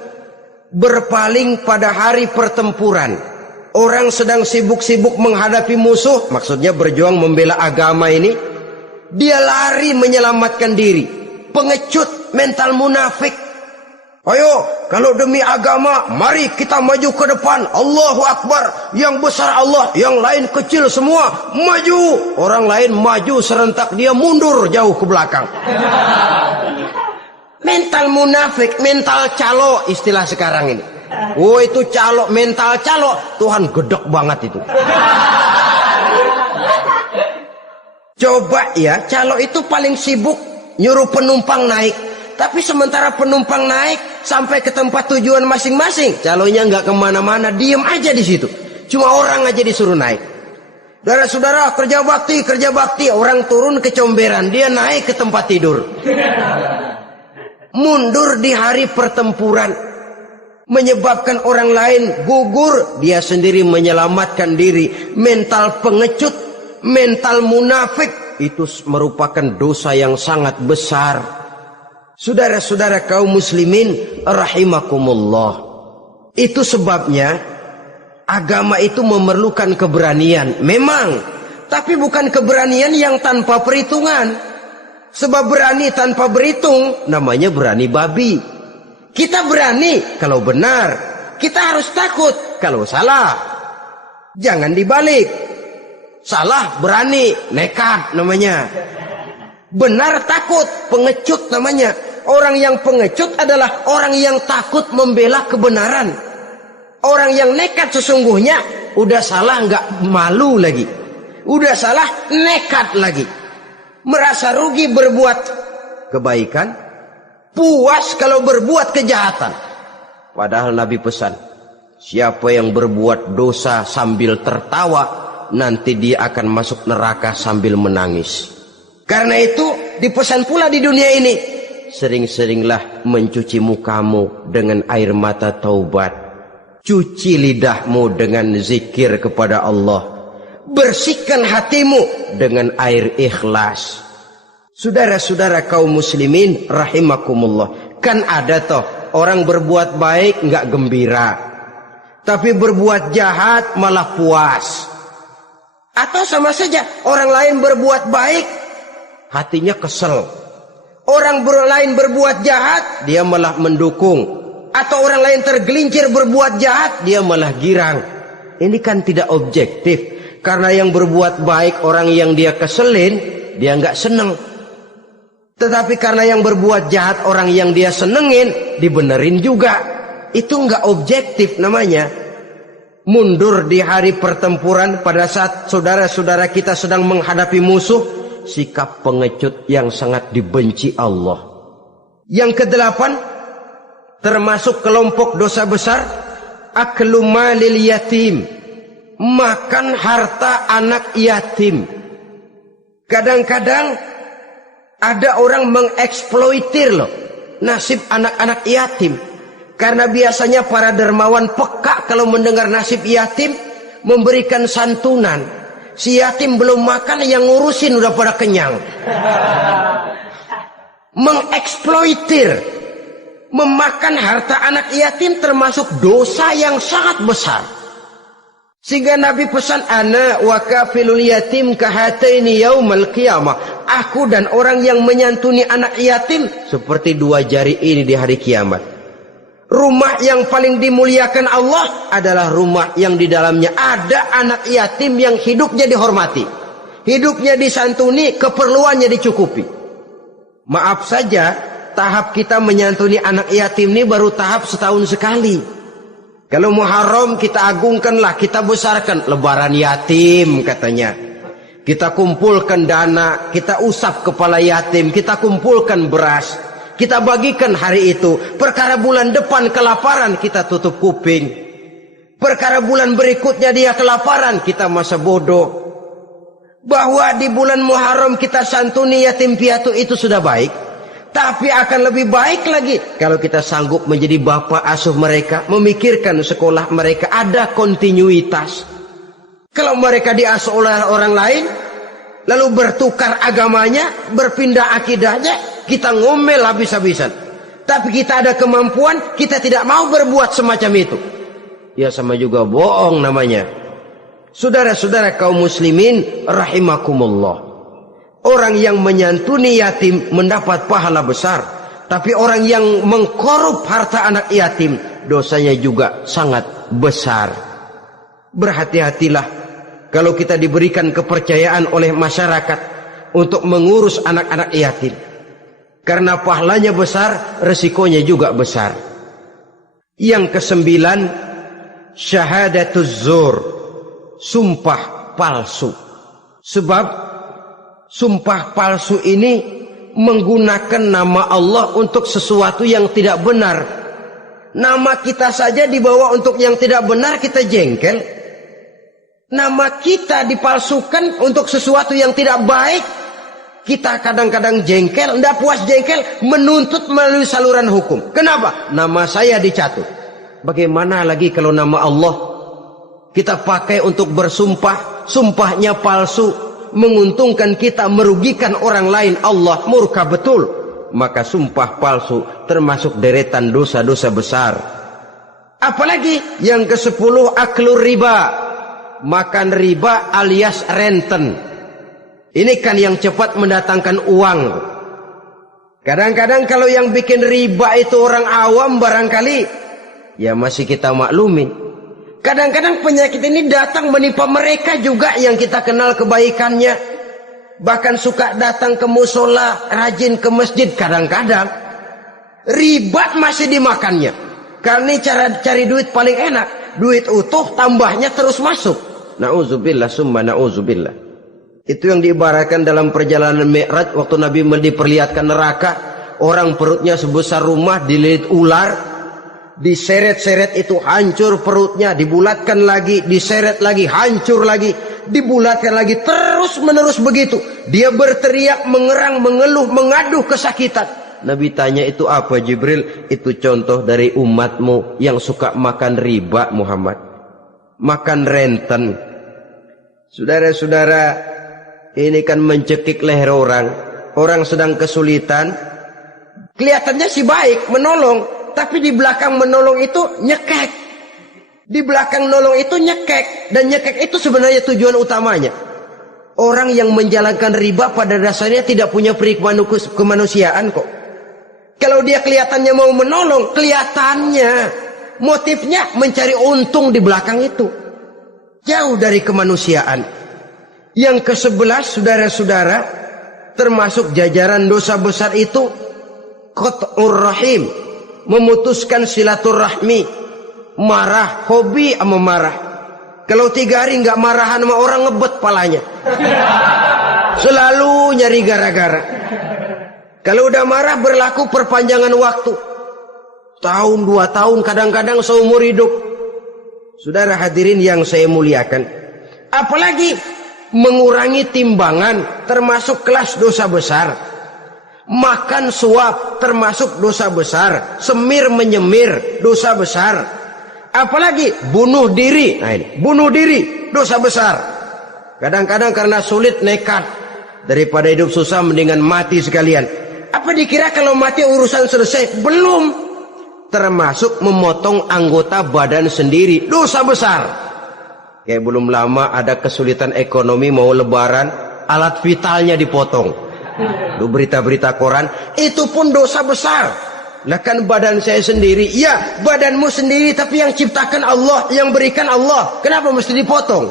berpaling pada hari pertempuran. Orang sedang sibuk-sibuk menghadapi musuh, maksudnya berjuang membela agama ini, dia lari menyelamatkan diri. Pengecut, mental munafik. Ayo, kalau demi agama, mari kita maju ke depan. Allahu Akbar, yang besar Allah, yang lain kecil semua, maju. Orang lain maju serentak, dia mundur jauh ke belakang. Mental munafik, mental calo istilah sekarang ini. Oh itu calo, mental calo, Tuhan gedek banget itu. Coba ya, calo itu paling sibuk nyuruh penumpang naik. Tapi sementara penumpang naik sampai ke tempat tujuan masing-masing, calonya nggak kemana-mana, diem aja di situ. Cuma orang aja disuruh naik. Saudara-saudara, kerja bakti, orang turun ke comberan, dia naik ke tempat tidur. Mundur di hari pertempuran, menyebabkan orang lain gugur, dia sendiri menyelamatkan diri. Mental pengecut, mental munafik, itu merupakan dosa yang sangat besar. Saudara-saudara kaum muslimin rahimakumullah. Itu sebabnya agama itu memerlukan keberanian. Memang, tapi bukan keberanian yang tanpa perhitungan. Sebab berani tanpa berhitung namanya berani babi. Kita berani kalau benar, kita harus takut kalau salah. Jangan dibalik. Salah berani, nekat namanya. Benar takut, pengecut namanya. Orang yang pengecut adalah orang yang takut membela kebenaran. Orang yang nekat sesungguhnya udah salah nggak malu lagi, udah salah nekat lagi, merasa rugi berbuat kebaikan, puas kalau berbuat kejahatan. Padahal Nabi pesan, siapa yang berbuat dosa sambil tertawa, nanti dia akan masuk neraka sambil menangis. Karena itu dipesan pula di dunia ini, sering-seringlah mencuci mukamu dengan air mata taubat. Cuci lidahmu dengan zikir kepada Allah. Bersihkan hatimu dengan air ikhlas. Saudara-saudara kaum muslimin rahimakumullah. Kan ada toh orang berbuat baik nggak gembira, tapi berbuat jahat malah puas. Atau sama saja orang lain berbuat baik, hatinya kesel. Orang lain berbuat jahat, dia malah mendukung. Atau orang lain tergelincir berbuat jahat, dia malah girang. Ini kan tidak objektif. Karena yang berbuat baik orang yang dia keselin, dia nggak seneng. Tetapi karena yang berbuat jahat orang yang dia senengin, dibenerin juga. Itu nggak objektif namanya. Mundur di hari pertempuran pada saat saudara-saudara kita sedang menghadapi musuh, sikap pengecut yang sangat dibenci Allah. Yang kedelapan, termasuk kelompok dosa besar, aklu malil yatim, makan harta anak yatim. Kadang-kadang ada orang mengeksploitir loh nasib anak-anak yatim. Karena biasanya para dermawan peka kalau mendengar nasib yatim, memberikan santunan. Si yatim belum makan, yang ngurusin udah pada kenyang. Mengeksploitir. Memakan harta anak yatim termasuk dosa yang sangat besar. Sehingga Nabi pesan, ana wa kafilul yatim kahataini yaumal qiyamah. Aku dan orang yang menyantuni anak yatim seperti dua jari ini di hari kiamat. Rumah yang paling dimuliakan Allah adalah rumah yang di dalamnya ada anak yatim yang hidupnya dihormati, hidupnya disantuni, keperluannya dicukupi. Maaf saja, tahap kita menyantuni anak yatim ini baru tahap setahun sekali. Kalau Muharram kita agungkanlah, kita besarkan. Lebaran yatim katanya. Kita kumpulkan dana, kita usap kepala yatim, kita kumpulkan beras, kita bagikan hari itu. Perkara bulan depan kelaparan, kita tutup kuping. Perkara bulan berikutnya dia kelaparan, kita masa bodoh. Bahwa di bulan Muharram kita santuni yatim piatu itu sudah baik. Tapi akan lebih baik lagi kalau kita sanggup menjadi bapak asuh mereka, memikirkan sekolah mereka, ada kontinuitas. Kalau mereka diasuh oleh orang lain, lalu bertukar agamanya, berpindah akidahnya, kita ngomel habis-habisan. Tapi kita ada kemampuan, kita tidak mau berbuat semacam itu. Ya sama juga bohong namanya. Saudara-saudara kaum muslimin rahimakumullah. Orang yang menyantuni yatim mendapat pahala besar. Tapi orang yang mengkorup harta anak yatim, dosanya juga sangat besar. Berhati-hatilah kalau kita diberikan kepercayaan oleh masyarakat untuk mengurus anak-anak yatim. Karena pahalanya besar, resikonya juga besar. Yang kesembilan, syahadatuz zur, sumpah palsu. Sebab sumpah palsu ini menggunakan nama Allah untuk sesuatu yang tidak benar. Nama kita saja dibawa untuk yang tidak benar, kita jengkel. Nama kita dipalsukan untuk sesuatu yang tidak baik. Kita kadang-kadang jengkel, tidak puas jengkel, menuntut melalui saluran hukum. Kenapa? Nama saya dicatut. Bagaimana lagi kalau nama Allah kita pakai untuk bersumpah, sumpahnya palsu, menguntungkan kita, merugikan orang lain, Allah murka betul. Maka sumpah palsu termasuk deretan dosa-dosa besar. Apalagi yang ke-10, aklur riba, makan riba alias renten. Ini kan yang cepat mendatangkan uang. Kadang-kadang kalau yang bikin riba itu orang awam barangkali, ya masih kita maklumin. Kadang-kadang penyakit ini datang menimpa mereka juga yang kita kenal kebaikannya. Bahkan suka datang ke musola, rajin ke masjid kadang-kadang. Riba masih dimakannya. Karena ini cara cari duit paling enak. Duit utuh tambahnya terus masuk. Na'udzubillah summa na'udzubillah. Itu yang diibaratkan dalam perjalanan Mi'raj waktu Nabi diperlihatkan neraka. Orang perutnya sebesar rumah dililit ular. Diseret-seret itu hancur perutnya. Dibulatkan lagi, diseret lagi, hancur lagi. Dibulatkan lagi, terus menerus begitu. Dia berteriak, mengerang, mengeluh, mengaduh kesakitan. Nabi tanya, itu apa Jibril? Itu contoh dari umatmu yang suka makan riba Muhammad. Makan renten. Saudara-saudara, ini kan mencekik leher orang. Orang sedang kesulitan. Kelihatannya sih baik, menolong. Tapi di belakang menolong itu nyekek. Di belakang nolong itu nyekek. Dan nyekek itu sebenarnya tujuan utamanya. Orang yang menjalankan riba pada dasarnya tidak punya kemanusiaan kok. Kalau dia kelihatannya mau menolong, kelihatannya motifnya mencari untung di belakang itu. Jauh dari kemanusiaan. Yang ke-11 saudara-saudara, termasuk jajaran dosa besar itu qat'ur rahim, memutuskan silaturahmi. Marah, hobi sama marah. Kalau 3 hari nggak marahan sama orang, ngebet palanya. Selalu nyari gara-gara. Kalau udah marah berlaku perpanjangan waktu. Tahun, 2 tahun, kadang-kadang seumur hidup. Saudara hadirin yang saya muliakan. Apalagi mengurangi timbangan termasuk kelas dosa besar. Makan suap termasuk dosa besar. Semir menyemir dosa besar. Apalagi bunuh diri. Nah ini, bunuh diri dosa besar. Kadang-kadang karena sulit nekat. Daripada hidup susah mendingan mati sekalian. Apa dikira kalau mati urusan selesai? Belum. Termasuk memotong anggota badan sendiri, dosa besar. Kayak belum lama ada kesulitan ekonomi, mau lebaran, alat vitalnya dipotong. Lu berita-berita koran, itu pun dosa besar. Lah kan badan saya sendiri. Ya, badanmu sendiri, tapi yang ciptakan Allah, yang berikan Allah. Kenapa mesti dipotong?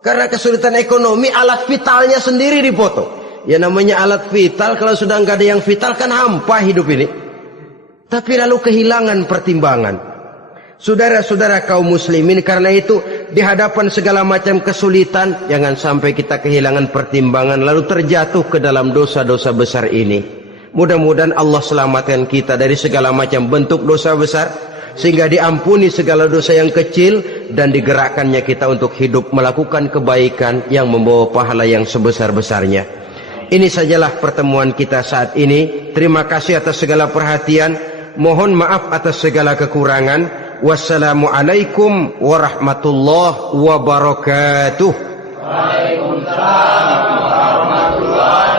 Karena kesulitan ekonomi, alat vitalnya sendiri dipotong. Ya namanya alat vital, kalau sudah nggak ada yang vital kan hampa hidup ini. Tapi lalu kehilangan pertimbangan. Saudara-saudara kaum muslimin, karena itu di hadapan segala macam kesulitan, jangan sampai kita kehilangan pertimbangan lalu terjatuh ke dalam dosa-dosa besar ini. Mudah-mudahan Allah selamatkan kita dari segala macam bentuk dosa besar, sehingga diampuni segala dosa yang kecil, dan digerakkannya kita untuk hidup melakukan kebaikan yang membawa pahala yang sebesar-besarnya. Ini sajalah pertemuan kita saat ini. Terima kasih atas segala perhatian. Mohon maaf atas segala kekurangan. Wassalamualaikum warahmatullahi wabarakatuh. Waalaikumsalam warahmatullahi